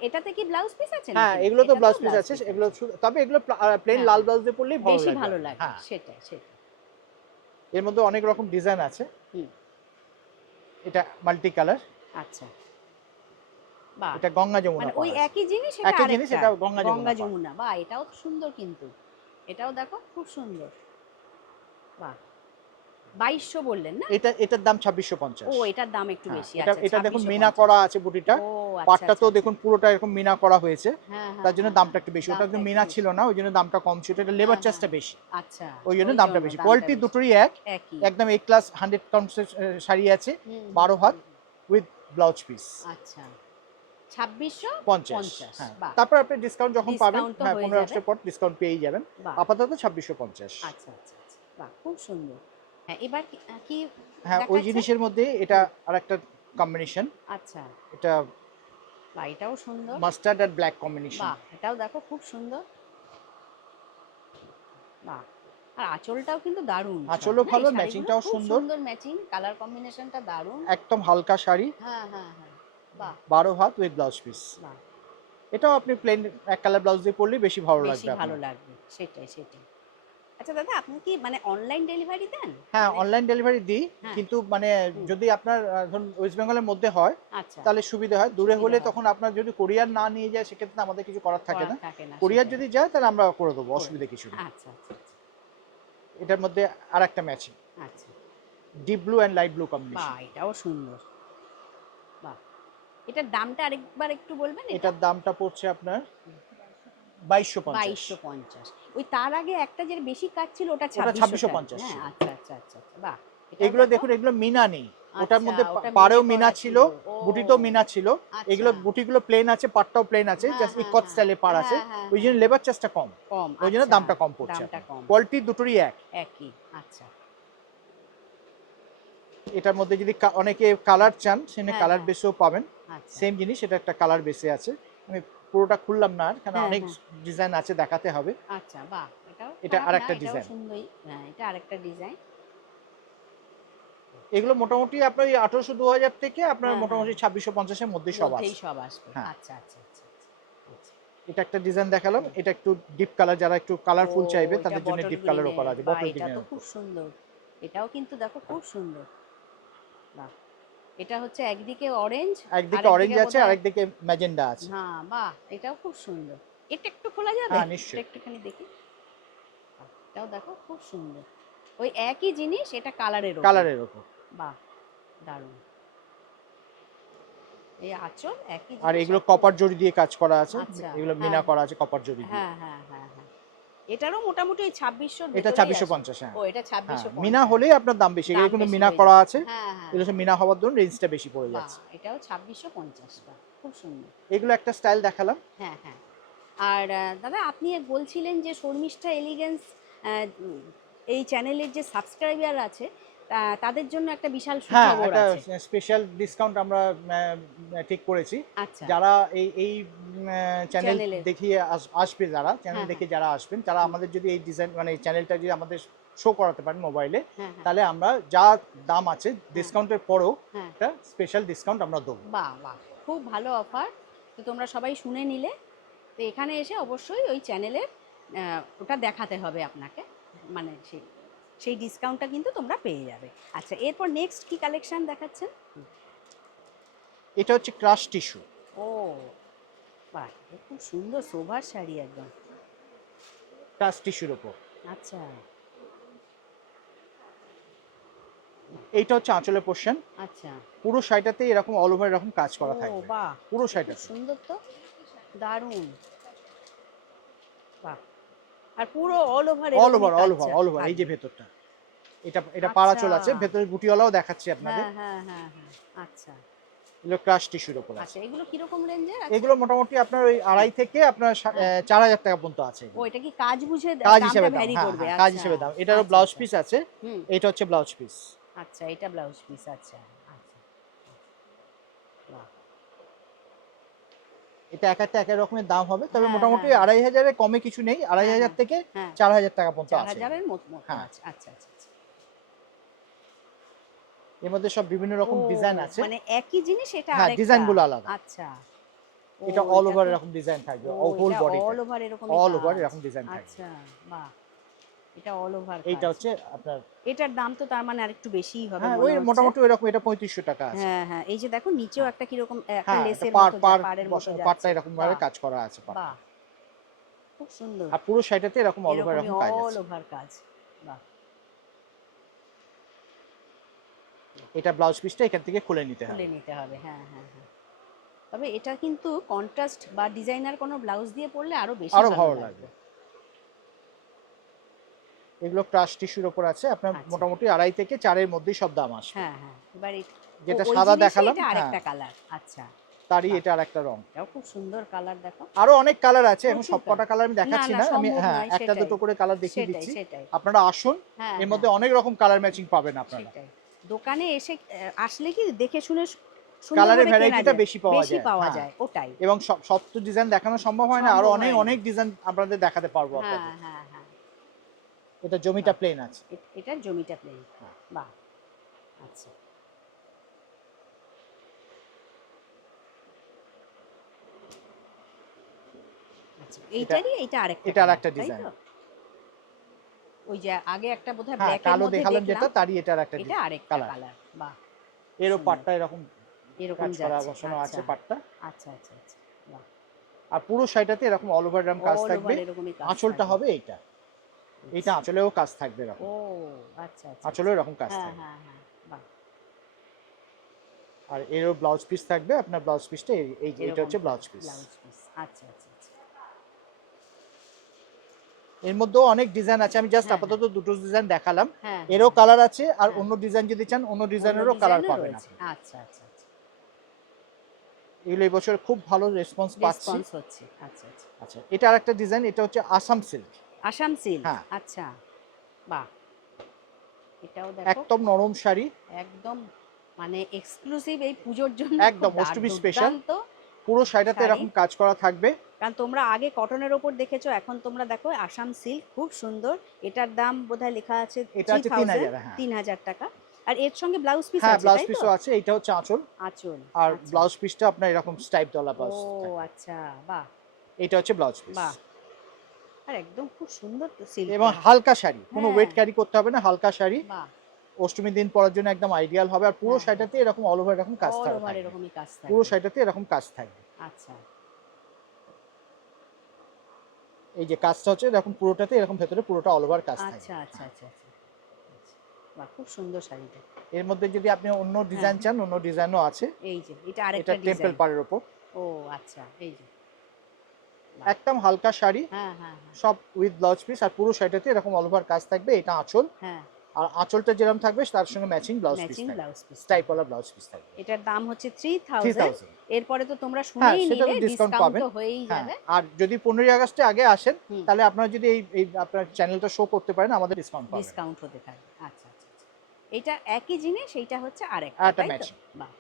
এটাতে কি ব্লাউজ পিস আছে হ্যাঁ, নাকি? এগুলো তো এটাতেও ব্লাউজ পিস আছে, এগুলো আছে। তবে এগুলো প্লেন হ্যাঁ লাল হ্যাঁ, ব্লাউজ দিয়ে পরলেই ভালো বেশি লাগবে ভালো আপনার। লাগবে, হ্যাঁ, সেটাই সেটাই। এর মধ্যে অনেক রকম ডিজাইন আছে। হুম, এটা মাল্টি কালার, আচ্ছা, বাহ, এটা গঙ্গা যমুনা মানে ওই পার আছে। একই জিনিস, এটা একই জিনিস, আরেকটা এটা গঙ্গা গঙ্গা যমুনা পার। যমুনা, বাহ, এটাও তো সুন্দর কিন্তু, এটাও দেখো খুব সুন্দর, বাহ। 2200 বললেন না? এটার দাম ও, 2650। এটার দাম একটু হ্যাঁ, বেশি। এটা আচ্ছা, এটা দেখুন মিনা 2650। করা আছে বুটিটা। ও, আচ্ছা পাটটা আচ্ছা তো আচ্ছা। দেখুন পুরোটা এরকম মিনা করা হয়েছে, হ্যাঁ হ্যাঁ তার জন্য হ্যাঁ দামটা হ্যাঁ, একটু বেশি। ওটা দামটা কিন্তু একটু মিনা বেশি। ছিল না, ওই জন্য দামটা কম ছিল, এটা লেবার হ্যাঁ চার্জটা হ্যাঁ, বেশি, আচ্ছা, ওই জন্য ওই দামটা জন্য বেশি। দামটা কোয়ালিটি বেশি। দুটোই এক, একই। একদম এ ক্লাস 100 কাউন্ট শাড়ি আছে, হুম 12 হাত উইথ ব্লাউজ পিস আচ্ছা, 2650। 50। হ্যাঁ, বাহ, তারপর আপনি ডিসকাউন্ট যখন পাবেন, ডিসকাউন্ট তো হ্যাঁ, হয়ে 15 যাবে। আগস্টের পর ডিসকাউন্ট পেয়েই যাবেন। বাহ, আপাতত 2650। আচ্ছা আচ্ছা আচ্ছা, বাহ, খুব সুন্দর। হ্যাঁ, এবার কি হ্যাঁ, ওই দেখাচ্ছে? জিনিসের মধ্যে এটা হুম, আরেকটা কম্বিনেশন, আচ্ছা, এটা বাহ, এটাও সুন্দর। মাস্টার্ড আর ব্ল্যাক কম্বিনেশন। বাহ, এটাও দেখো খুব সুন্দর, বাহ। আর আঁচলটাও কিন্তু দারুণ সব, আঁচলও না এই ভালো, শাড়িগুলো ম্যাচিংটাও খুব সুন্দর, সুন্দর ম্যাচিং, কালার কম্বিনেশনটা দারুণ। একদম হালকা শাড়ি, হ্যাঁ হ্যাঁ হ্যাঁ, বাহ 12 হাত উইথ ব্লাউজ পিস। বাহ, এটাও আপনি প্লেন এক কালার ব্লাউজ দিয়ে পরলেই বেশি ভালো বেশি লাগবে ভালো আপনার। লাগবে, সেটাই সেটাই। আচ্ছা দাদা, আপনি কি মানে অনলাইন ডেলিভারি দেন? হ্যাঁ, মানে, অনলাইন ডেলিভারি দিই, হ্যাঁ, কিন্তু মানে হুম, যদি আপনার ধরুন ওয়েস্ট বেঙ্গলের মধ্যে হয় আচ্ছা, তাহলে সুবিধা হয়, দূরে সুবিধা হলে হয়, তখন আপনার যদি কোরিয়ার না নিয়ে যায় সেক্ষেত্রে আমাদের কিছু করার থাকে করার না। থাকে না, কোরিয়ার সেটাই, যদি যায় তাহলে আমরা করে দেবো, করে অসুবিধা দেন। কিছু নেই। আচ্ছা আচ্ছা আচ্ছা এটার মধ্যে আরেকটা ম্যাচিং, আচ্ছা, deep blue and light blue বাহ, কম্বিনেশন। এটাও সুন্দর, বাহ। এটার দামটা আরেকবার একটু বলবেন এটা? এটার দামটা পড়ছে আপনার 2250। 2250। ওই তার আগে একটা যে বেশি কাজ ছিল ওটা ওটা 2600 টাকা। 2650 হ্যাঁ, ছিল। আচ্ছা আচ্ছা আচ্ছা আচ্ছা, বাহ, এটাও এগুলো দেখো। দেখুন, এগুলো মিনা নেই, ওটার আচ্ছা, মধ্যে ওটা মিনে পাড়েও মিনা করা ছিল, ছিল। ও, বুটিতেও মিনা ছিল। আচ্ছা, এগুলো বুটিগুলো প্লেন আছে, পাটটাও প্লেন আছে, হ্যাঁ জাস্ট হ্যাঁ ইকট হ্যাঁ স্টাইলে পাড় আছে, হ্যাঁ হ্যাঁ ওই হ্যাঁ জন্য হ্যাঁ, লেবার চার্জটা কম, কম, ওই জন্য আচ্ছা, দামটা কম পড়ছে দামটা আপনার। কম, কোয়ালিটি দুটোরই এক। একই, আচ্ছা, এটার মধ্যে যদি অনেকে কালার চান, সেখানে হ্যাঁ কালার হ্যাঁ, বেসেও পাবেন। আচ্ছা, সেম জিনিস, এটা একটা কালার বেসে আছে। আমি পুরোটা খুললাম না আর, কারণ হ্যাঁ অনেক হ্যাঁ, ডিজাইন আছে, দেখাতে হবে। আচ্ছা, বাহ, এটাও এটা খারাপ না, আরেকটা এটাও ডিজাইন। সুন্দরই। হ্যাঁ, এটা আরেকটা ডিজাইন। এগুলো মোটামুটি আপনার ওই 1800-2000 থেকে আপনার হ্যাঁ হ্যাঁ, মোটামুটি 2650-এর মধ্যে সব মধ্যেই আছে। সব আসবে। হ্যাঁ, আচ্ছা আচ্ছা আচ্ছা আচ্ছা, আচ্ছা। এটা একটা ডিজাইন দেখালাম, এটা একটু ডিপ কালার, যারা একটু কালারফুল চাইবে এটা তাদের জন্য বটল ডিপ কালারও গ্রিনের, করা আছে, বা বটল এটা গ্রিনের। তো খুব সুন্দর, এটাও কিন্তু দেখো খুব সুন্দর। বাহ, এটা হচ্ছে একদিকে অরেঞ্জ আর একদিকে অরেঞ্জ একদিকে আছে, বোধহয়, আরেকদিকে ম্যাজেন্ডা আছে। হ্যাঁ বাহ, এটাও খুব সুন্দর। এটা একটু খোলা যাবে? হ্যাঁ এটা নিশ্চয়ই। একটুখানি দেখি। বাহ, এটাও দেখো খুব সুন্দর, ওই একই জিনিস, এটা কালারের ওপর। কালারের ওপর। বাহ, দারুণ। এই আঁচল একই আর জিনিস এগুলো আর কপার পুরো- জরি দিয়ে কাজ করা আছে, আচ্ছা, এগুলো হ্যাঁ মিনা করা আছে কপার জরি দিয়ে। হ্যাঁ হ্যাঁ হ্যাঁ হ্যাঁ, এটারও মোটামুটি ওই 2600 এটা ভেতরেই 2650, আসে। হ্যাঁ। ও, এটা হ্যাঁ 2650। মিনা হলেই আপনার দাম বেশি, এগুলো দাম কিন্তু বেশি মিনা হয়ে করা যাবে। আছে, হ্যাঁ হ্যাঁ এগুলো হচ্ছে মিনা হওয়ার জন্য রেঞ্জটা বেশি পড়ে বাহ, যাচ্ছে। এটাও 2650 টাকা, খুব সুন্দর। এগুলো একটা স্টাইল দেখালাম। হ্যাঁ হ্যাঁ। আর দাদা, আপনি বলছিলেন যে শর্মিষ্ঠা এলিগেন্স এই চ্যানেলের যে সাবস্ক্রাইবার আছে তাদের জন্য একটা বিশাল হ্যাঁ সুখবর একটা আছে। স্পেশাল ডিসকাউন্ট আমরা ঠিক করেছি। আচ্ছা, যারা এই চ্যানেল চ্যানেলের, দেখিয়ে আসবে, যারা চ্যানেল হ্যাঁ দেখে হ্যাঁ যারা আসবেন, তারা হুম, আমাদের যদি এই ডিজাইন মানে এই চ্যানেলটা যদি আমাদের শো করাতে পারেন মোবাইলে, হ্যাঁ হ্যাঁ তাহলে আমরা যা দাম আছে হ্যাঁ ডিসকাউন্টের পরেও হ্যাঁ, একটা স্পেশাল ডিসকাউন্ট আমরা দেবো। বাহ বাহ, খুব ভালো অফার। তো তোমরা সবাই শুনে নিলে, তো এখানে এসে অবশ্যই ওই চ্যানেলের ওটা দেখাতে হবে আপনাকে, মানে সেই সেই ডিসকাউন্টটা কিন্তু তোমরা পেয়ে যাবে। আচ্ছা, এরপর নেক্সট কি কালেকশন দেখাচ্ছেন? এটা হচ্ছে ক্রাশ টিস্যু। ও বাহ, এ খুব সুন্দর সোভার শাড়ি একদম। ক্রাশ টিস্যুর ওপর। আচ্ছা এইটা হচ্ছে আঁচলের পোর্শন। আচ্ছা, পুরো শাড়িটাতে এরকম অল ওভার এরকম কাজ ও করা থাকবে, বাহ, পুরো খুব শাড়িটাতে। সুন্দর তো, দারুণ। বাহ, আর পুরো অল ওভার অল এরকমই ওভার অল ওভার কাজটা অল ওভার, এই যে থাকবে। ভেতরটা, এটা এটা পাড়া আচ্ছা, চল আছে, ভেতরে বুটিওয়ালাও দেখাচ্ছি আপনাদের। হ্যাঁ হ্যাঁ হ্যাঁ হ্যাঁ, আচ্ছা এগুলো ক্রাশ টিস্যুর ওপর আছে। আচ্ছা, এগুলো কিরকম রেঞ্জের আছে? এগুলো মোটামুটি আপনার ওই আড়াই থেকে আপনার হ্যাঁ, 4000 টাকা পর্যন্ত আছে ও এগুলো। এটা কি কাজ বুঝে কাজ দামটা হিসেবে দাম, ভ্যারি হ্যাঁ করবে? হ্যাঁ, কাজ আচ্ছা হিসেবে দাম। এটারও আচ্ছা ব্লাউজ আচ্ছা, পিস আছে, হুম, এটা হচ্ছে ব্লাউজ পিস। আচ্ছা, এটা ব্লাউজ পিস, আচ্ছা আচ্ছা, বাহ, এটা এক একটা এক এক রকমের দাম হবে, তবে হ্যাঁ মোটামুটি হ্যাঁ হ্যাঁ 2500-এর কমে কিছু নেই, হ্যাঁ 2500 হ্যাঁ থেকে হ্যাঁ, 4000 টাকা পর্যন্ত আছে 4000-এর মতো হ্যাঁ। আছে, আচ্ছা আচ্ছা আচ্ছা। এর মধ্যে সব বিভিন্ন ও রকম ডিজাইন আছে। মানে একই জিনিস, এটা হ্যাঁ, আরেকটা, ডিজাইনগুলো আলাদা। আচ্ছা। ও এটা অল এটা ওভার তো, এরকম ডিজাইন থাকবে, ও হোল এটা বডিতে অল ওভার এরকমই অল ওভার কাজ, এরকম ডিজাইন থাকবে। আচ্ছা, বাহ, এটা অল ওভার এইটা কাজ। হচ্ছে আপনার, এটার দাম তো তার মানে আরেকটু বেশিই হবে হ্যাঁ ওই মনে হচ্ছে। মোটামুটি ওইরকম, এটা 3500 টাকা আছে। হ্যাঁ হ্যাঁ, এই যে দেখো নিচেও হ্যাঁ একটা কিরকম একটা হ্যাঁ, এটা লেসের পার মতো পার পাড়ের মতো পাটটা যাচ্ছে। এরকম ভাবে বাহ কাজ করা আছে পাটটা। বাহ, খুব সুন্দর, আর পুরো শাড়িটাতে এরকম অল ওভার এরকমই এরকম কাজ অল আছে। ওভার কাজ, বাহ। এটা ব্লাউজ পিসটা এখান থেকে খুলে নিতে খুলে হবে। নিতে হবে, হ্যাঁ হ্যাঁ হ্যাঁ। তবে এটা কিন্তু কন্ট্রাস্ট বা ডিজাইনার কোনো ব্লাউজ দিয়ে পরলে আরো বেশি আরো ভালো ভালো লাগবে। লাগবে। এগুলো ক্রাশ টিস্যুর উপর আছে, আপনার আচ্ছা, মোটামুটি 2.5 থেকে 4-এর মধ্যেই সব দাম আসবে। হ্যাঁ হ্যাঁ, এবার যেটা ওই সাদা জিনিসে দেখালাম, এটা হ্যাঁ আরেকটা কালার, আচ্ছা, তারই বাহ, এটা আরেকটা রং। এটাও খুব সুন্দর কালার দেখো। আরো অনেক কালার আছে, এখন প্রচুর সব কটা কালার আমি না দেখাচ্ছি না, না, আমি সম্ভব হ্যাঁ নয়, একটা সেটাই দুটো করে কালার দেখিয়ে সেটাই দিচ্ছি। সেটাই, আপনারা আসুন, হ্যাঁ এর মধ্যে হ্যাঁ, অনেক রকম কালার ম্যাচিং পাবেন আপনারা। সেটাই। দোকানে এসে আসলে কি দেখে শুনে কালারের সুন্দরভাবে কেনা ভ্যারাইটিটা যায়, বেশি পাওয়া বেশি যায়, পাওয়া হ্যাঁ। যায়, ওটাই। এবং সব সব তো ডিজাইন দেখানো সম্ভব হয় না, আরো সম্ভব অনেক হয় না, অনেক ডিজাইন আপনাদের দেখাতে পারবো হ্যাঁ আপনাদের। হ্যাঁ হ্যাঁ, এটা জমিটা বাহ, প্লেন আছে। এটার জমিটা প্লেন, হ্যাঁ। বাহ, আচ্ছা আচ্ছা, এটা এইটা আরেকটা এটা কালার, আরেকটা তাই ডিজাইন। তো? ওই যে আগে একটা বোধহয় হ্যাঁ, ব্ল্যাকের কালো মধ্যে দেখালাম দেখলাম, যেটা, তারই এটা আরেকটা এটা আরেকটা কালার। কালার, বাহ, এরও সুন্দর, পাটটা এরকম এরকম কাজ করা যাচ্ছে, বসানো আচ্ছা আছে পাটটা। আচ্ছা আচ্ছা আচ্ছা, বাহ, আর পুরো শাড়িটাতে এরকম অল ওভার এরকম কাজ অল থাকবে। ওভার এরকমই কাজ আঁচলটা থাকবে, হবে এইটা, এইটা আঁচলেও কাজ থাকবে এরকম, ও আচ্ছা আচ্ছা আঁচলেও আচ্ছা, এরকম কাজ হ্যাঁ থাকবে। হ্যাঁ হ্যাঁ, বাহ, আর এরও ব্লাউজ পিস থাকবে, আপনার ব্লাউজ পিসটা এইটা এরকম হচ্ছে ব্লাউজ পিস। ব্লাউজ পিস, আচ্ছা আচ্ছা আচ্ছা, এর মধ্যেও অনেক ডিজাইন আছে, আমি জাস্ট হ্যাঁ হ্যাঁ আপাতত দুটো ডিজাইন দেখালাম। হ্যাঁ এরও হ্যাঁ কালার আছে, আর হ্যাঁ, অন্য ডিজাইন যদি চান অন্য অন্য ডিজাইনেরও কালার ডিজাইনও পাবেন রয়েছে, আপনি। আচ্ছা আচ্ছা আচ্ছা, এগুলো এই বছর খুব ভালো রেসপন্স পাচ্ছি। রেসপন্স হচ্ছে, আচ্ছা আচ্ছা। আচ্ছা, এটা আরেকটা ডিজাইন, এটা হচ্ছে আসাম সিল্ক। আসাম সিল্ক, হ্যাঁ, আচ্ছা, বাহ, এটাও দেখো একদম নরম শাড়ি, একদম মানে এক্সক্লুসিভ এই পুজোর জন্য, একদম খুব অষ্টমী স্পেশাল। দুর্দান্ত পুরো শাড়িটাতে শাড়ি। এরকম কাজ করা থাকবে। কারণ তোমরা আগে কটনের ওপর দেখেছো, এখন তোমরা দেখো আসাম সিল্ক, খুব সুন্দর। এটার দাম বোধহয় লেখা আছে এটা হচ্ছে 3000, 3000, হ্যাঁ 3000 টাকা। আর এর সঙ্গে ব্লাউজ পিস হ্যাঁ, আছে, ব্লাউজ তাই তো? পিসও আছে, এইটা হচ্ছে আঁচল। আঁচল, আর আচ্ছা, ব্লাউজ পিসটা আপনার এরকম স্টাইপ দলা ও ব্লাউজ থাকবে। আচ্ছা, বাহ, এটা হচ্ছে ব্লাউজ পিস। বাহ, আর একদম খুব সুন্দর তো সিল্ক। এবং হালকা শাড়ি, কোনো হ্যাঁ। ওয়েট ক্যারি করতে হবে না, হালকা শাড়ি বাহ, অষ্টমীর দিন পরার জন্য একদম আইডিয়াল হবে। আর পুরো হ্যাঁ, শাড়িটাতে এরকম অল ওভার এরকম কাজ অল থাকবে, ওভার এরকমই কাজ পুরো থাকবে। শাড়িটাতে এরকম কাজ থাকবে। আচ্ছা, এই যে কাজটা হচ্ছে এরকম পুরোটাতে এরকম ভেতরে পুরোটা অল ওভার কাজ থাকবে। আচ্ছা, আচ্ছা, আচ্ছা, আচ্ছা, আচ্ছা। বাহ, খুব সুন্দর শাড়িটা। এর মধ্যে যদি আপনি অন্য হ্যাঁ, ডিজাইন চান, অন্য ডিজাইনও আছে। এই যে এটা এটা আরেকটা টেম্পল ডিজাইন। পাড়ের উপর ও আচ্ছা, এই যে। বাহ, একদম হালকা শাড়ি, হ্যাঁ, হ্যাঁ, হ্যাঁ, সব উইথ ব্লাউজ পিস। আর পুরো শাড়িটাতে এরকম অল ওভার কাজ থাকবে। এটা আঁচল, হ্যাঁ, আর আঁচলটা যেরকম থাকবে তার সঙ্গে ম্যাচিং ব্লাউজ পিস ম্যাচিং থাকবে, ব্লাউজ পিস। স্টাইপওয়ালা ব্লাউজ পিস থাকবে। এটার দাম হচ্ছে 3000। 3000। এরপরে তো তোমরা হ্যাঁ, শুনেই সেটা নিলে, তো ডিসকাউন্ট ডিসকাউন্ট পাবেন। তো হয়েই হ্যাঁ, যাবে। আর যদি 15ই আগস্টে আগে আসেন, হুম, তাহলে আপনারা যদি এই এই আপনার চ্যানেলটা শো করতে পারেন, আমাদের ডিসকাউন্ট পাবেন। ডিসকাউন্ট হতে থাকবে। আচ্ছা, আচ্ছা, আচ্ছা। এটা একই জিনিস, এইটা হচ্ছে আরেকটা, আর একটা তাই তো? ম্যাচিং, বাহ,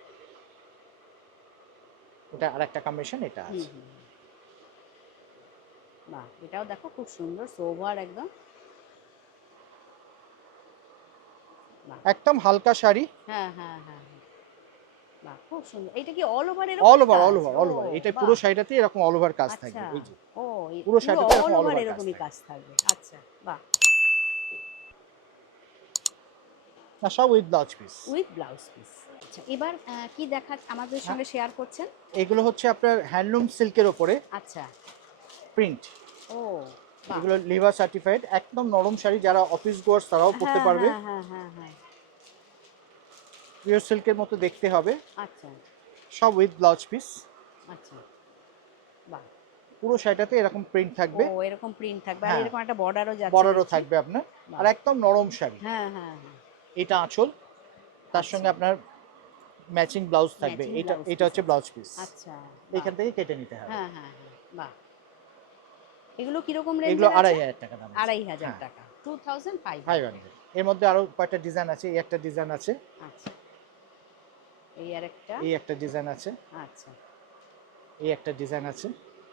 এটা আরেকটা কম্বিনেশন এটা হুম, আছে। হুম, হুম। বাহ, এটাও দেখো খুব সুন্দর সোভার একদম। বাহ, একদম হালকা শাড়ি, হ্যাঁ, হ্যাঁ, হ্যাঁ, হ্যাঁ। বাহ, খুব সুন্দর। এটা কি অল ওভার এরকম অল ওভার অল কাজ? ওভার ও অল ওভার। এটা পুরো বাহ, শাড়িটাতে এরকম অল ওভার কাজ আচ্ছা। থাকবে। এই যে ও, পুরো পুরো শাড়িটাতে এরকম অল অল ওভার ওভার কাজ এরকমই থাকবে। কাজ থাকবে। আচ্ছা, বাহ, না, সব with blouse piece. With blouse piece. আচ্ছা, এবার কি দেখা আমাদের হ্যাঁ, সঙ্গে শেয়ার করছেন? এগুলো হচ্ছে আপনার হ্যান্ডলুম সিল্কের ওপরে আচ্ছা, প্রিন্ট। ও বাহ, এগুলো লিভার সার্টিফাইড, একদম নরম শাড়ি, যারা অফিস গোয়ার্স তারাও পরতে হ্যাঁ, পারবে। হ্যাঁ, হ্যাঁ, হ্যাঁ, হ্যাঁ। পিওর সিল্কের মতো দেখতে হবে, আচ্ছা, সব উইথ ব্লাউজ পিস। আচ্ছা, বাহ। পুরো শাড়িটাতে এরকম প্রিন্ট ও, থাকবে। এরকম প্রিন্ট থাকবে আর হ্যাঁ, এরকম একটা বর্ডারও যাচ্ছে বর্ডারও দেখছি। থাকবে আপনার। আর বাহ, একদম নরম শাড়ি। হ্যাঁ, হ্যাঁ, হ্যাঁ। এটা আঁচল, তার আচ্ছা, সঙ্গে আপনার ম্যাচিং ব্লাউজ থাকবে। ম্যাচিং এটা ব্লাউজ এটা পিস হচ্ছে আছে। Blouse piece. আচ্ছা, বাহ, এখান থেকে কেটে নিতে হবে। হ্যাঁ, হ্যাঁ, হ্যাঁ, বাহ। এগুলো কিরকম এগুলো রেঞ্জের আছে? 2500 টাকা দাম আছে। 2500 হ্যাঁ, টাকা, 2500। 500। এর মধ্যে আরো কয়েকটা ডিজাইন আছে। এই একটা ডিজাইন আছে, আচ্ছা, এই আরেকটা। এই একটা ডিজাইন আছে, আচ্ছা, এই একটা ডিজাইন আছে।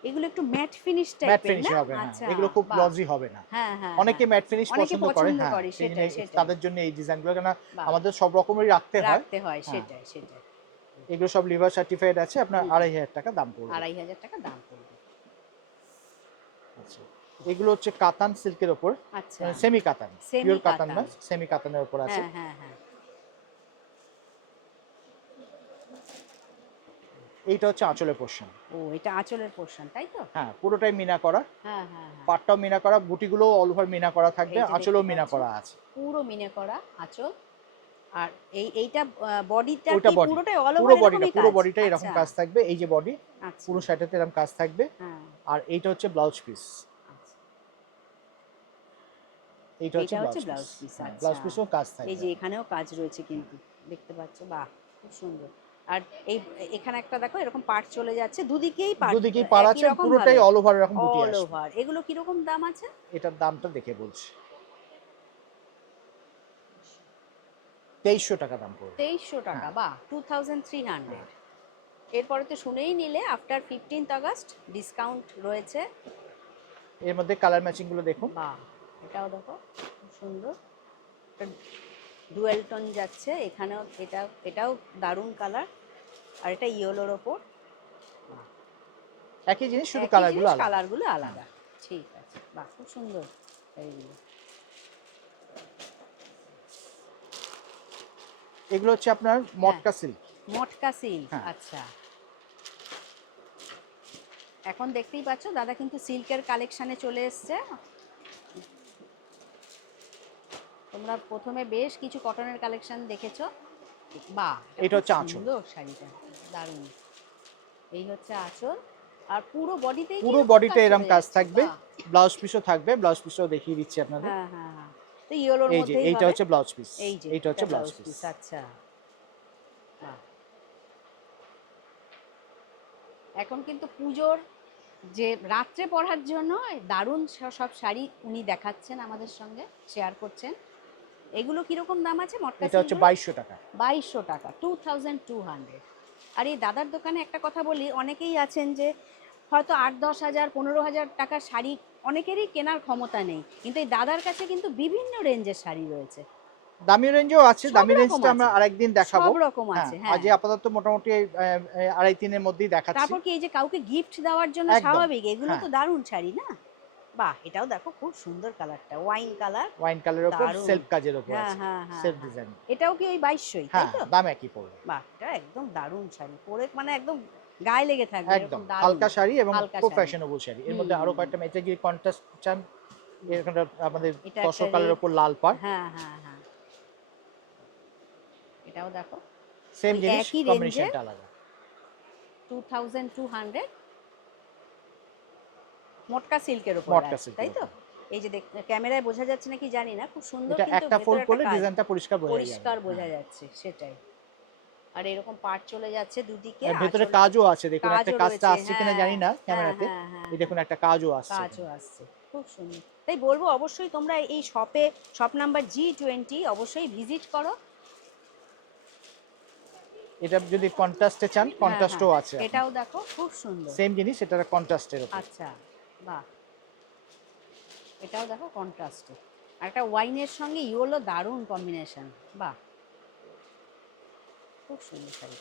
এগুলো একটু ম্যাট ফিনিশ ম্যাট টাইপের ফিনিশ না? হবে, হ্যাঁ, আচ্ছা, এগুলো খুব বাহ, গ্লজি হবে না। হ্যাঁ, হ্যাঁ, অনেকে হ্যাঁ। ম্যাট ফিনিশ অনেকে পছন্দ করে, পছন্দ হ্যাঁ, করে, সেই জন্য সেটাই, সেটাই। তাদের জন্য এই ডিজাইনগুলো, কেন বাহ, আমাদের সব রকমেরই রাখতে হয়। রাখতে হয়, হ্যাঁ, সেটাই, সেটাই। এগুলো সব লিভার সার্টিফাইড আছে, আপনার হুম, 2500 টাকা দাম পড়বে। 2500 টাকা দাম পড়বে। আচ্ছা, এগুলো হচ্ছে কাতান সিল্কের ওপর, আচ্ছা, সেমি কাতান, সেমি পিওর কাতান না, কাতান। সেমি কাতানের উপর আছে। হ্যাঁ, হ্যাঁ, হ্যাঁ। এইটা হচ্ছে আঁচলের পোর্শন। ও, এটা আঁচলের পোর্শন, তাই তো? হ্যাঁ, পুরোটাই মিনা করা, হ্যাঁ, হ্যাঁ, হ্যাঁ। পাটটাও মিনা করা, বুটিগুলো অল ওভার মিনা করা থাকবে, এই যে আঁচলেও দেখতে মিনা পাচ্ছ, করা আছে। পুরো মিনে করা আঁচল। আর এইটা বডিটা ওইটা কি বডি, পুরোটাই অল পুরো ওভার বডিটা, এরকমই পুরো কাজ? বডিটা এরকম আচ্ছা, কাজ থাকবে। এই যে বডি, আচ্ছা, পুরো শাড়িটাতে এরকম কাজ থাকবে। হ্যাঁ, আর এইটা হচ্ছে ব্লাউজ পিস, আচ্ছা। এইটা হচ্ছে এটা হচ্ছে ব্লাউজ পিস। Blouse piece. হ্যাঁ, আচ্ছা, ব্লাউজ পিসও কাজ এই থাকবে। যে এখানেও কাজ রয়েছে কিন্তু, দেখতে পাচ্ছ, বাহ, খুব সুন্দর। আর এই এখানে একটা দেখো এরকম পার্ট চলে যাচ্ছে, দুদিকেই পার্ট দুদিকেই পার একই আছে, রকম পুরোটাই ভাবে, অল ওভার এরকম বুটি অল আসবে। ওভার। এগুলো কিরকম দাম আছে? এটার দামটা দেখে বলছি, 2300 টাকা দাম পড়বে। 2300 টাকা, হ্যাঁ, বাহ, 2300। এরপরে তো শুনেই নিলে আফটার 15th আগস্ট ডিসকাউন্ট রয়েছে। এর মধ্যে কালার ম্যাচিং গুলো দেখুন। বাহ, এটাও দেখো খুব সুন্দর, ডুয়েল টোন যাচ্ছে এখানেও, এটাও দারুণ কালার। আর এটা ইয়েলোর ওপর। একই জিনিস, শুধু একই কালারগুলো জিনিস, আলাদা। কালারগুলো হ্যাঁ, আলাদা। ঠিক আছে, বাহ, খুব সুন্দর এইগুলো। এগুলো হচ্ছে আপনার হ্যাঁ, মটকা সিল্ক। মটকা সিল্ক। হ্যাঁ, আচ্ছা, এখন দেখতেই পাচ্ছ দাদা কিন্তু সিল্কের কালেকশানে চলে এসছে। তোমরা প্রথমে বেশ কিছু কটনের কালেকশন দেখেছো। বাহ, এটা খুব হচ্ছে আঁচল, সুন্দর শাড়িটা, দারুণ। এই হচ্ছে আঁচল, আর পুরো বডিতেই পুরো বডিতে এরকম চলে কাজ যাচ্ছে? থাকবে। বাহ, ব্লাউজ পিসও থাকবে, ব্লাউজ পিসও দেখিয়ে দিচ্ছি আপনাদের। হ্যাঁ, হ্যাঁ, হ্যাঁ। তো ইয়েলোর এই যে মধ্যেই এইটা হবে। হচ্ছে ব্লাউজ পিস, এই যে এইটা হচ্ছে এটা ব্লাউজ ব্লাউজ পিস। পিস। আচ্ছা, বাহ। এখন কিন্তু পুজোর যে রাত্রে পরার জন্য দারুণ সব শাড়ি উনি দেখাচ্ছেন, আমাদের সঙ্গে শেয়ার করছেন। এগুলো কিরকম দাম আছে মটকা এটা হচ্ছে সিল্কগুলো? 2200 টাকা। 2200 টাকা, 2200। আর এই দাদার দোকানে একটা কথা বলি, অনেকেই আছেন যে হয়তো 8-10 হাজার 15,000 টাকার শাড়ি অনেকেরই কেনার ক্ষমতা নেই, কিন্তু এই দাদার কাছে কিন্তু বিভিন্ন রেঞ্জের শাড়ি রয়েছে। দামি রেঞ্জও আছে, সব দামি রকম রেঞ্জটা আমরা আছে। আরেকদিন দেখাবো। সব রকম হ্যাঁ, আছে, হ্যাঁ। আজ আপাতত মোটামুটি এই, আড়াই তিনের মধ্যেই দেখাচ্ছি। তারপর কি এই যে কাউকে গিফট দেওয়ার জন্য একদম, স্বাভাবিক, এগুলো হ্যাঁ। তো দারুণ শাড়ি না? বাহ, এটাও দেখো খুব সুন্দর কালারটা, ওয়াইন কালার। ওয়াইন কালারের উপর দারুণ। সেলফ কাজের উপর হ্যাঁ, আছে, হ্যাঁ, হ্যাঁ, সেলফ হ্যাঁ। ডিজাইন। এটাও কি ওই 2200ই, তাই হ্যাঁ, তো? দাম একই পড়বে। বাহ, এটা একদম দারুণ শাড়ি, পরে মানে একদম গায়ে লেগে থাকবে একদম এরকম দারুণ। হালকা শাড়ি এবং হালকা খুব শাড়ি। ফ্যাশনেবল শাড়ি। এর হুম, মধ্যে আরো হুম, কয়েকটা এটা যদি কন্ট্রাস্ট চান, হুম। এখানটা আমাদের এটা একটা তসর কালারের রেড। উপর লাল পাড়, হ্যাঁ, হ্যাঁ, হ্যাঁ। এটাও দেখো সেম ওই জিনিস, একই রেঞ্জে, কম্বিনেশনটা আলাদা। 2200 মটকা সিল্কের উপর মটকা আছে, সিল্কের তাই তো? উপর। এই যে ক্যামেরায় বোঝা যাচ্ছে নাকি জানি না, খুব সুন্দর এটা কিন্তু একটা ফোল্ড ভেতরে একটা করলে কাজ, ডিজাইনটা পরিষ্কার বোঝা যাবে। পরিষ্কার বোঝা হ্যাঁ। যাচ্ছে সেটাই। আর এরকম পাট চলে যাচ্ছে দুদিকে, আর ভেতরে আঁচল কাজও আছে, দেখুন একটা কাজও কাজটা রয়েছে। আসছে কিনা হ্যাঁ, জানি না হ্যাঁ, ক্যামেরাতে। হ্যাঁ, হ্যাঁ, এই হ্যাঁ। দেখুন একটা কাজও আসছে কাজও এখানে। আসছে, খুব সুন্দর। তাই বলবো অবশ্যই তোমরা এই শপে, শপ নাম্বার G20 অবশ্যই ভিজিট করো। এটা যদি কন্ট্রাস্টে চান, হ্যাঁ, হ্যাঁ। কন্ট্রাস্টও আছে আপনার। এটাও দেখো খুব সুন্দর। সেম জিনিস, এটা কন্ট্রাস্টের উপর। আচ্ছা, বাহ, এটাও দেখো কন্ট্রাস্টে। আর একটা ওয়াইনের সঙ্গে ইয়েলো, দারুণ কম্বিনেশন। বাহ, খুব সুন্দর শাড়ি।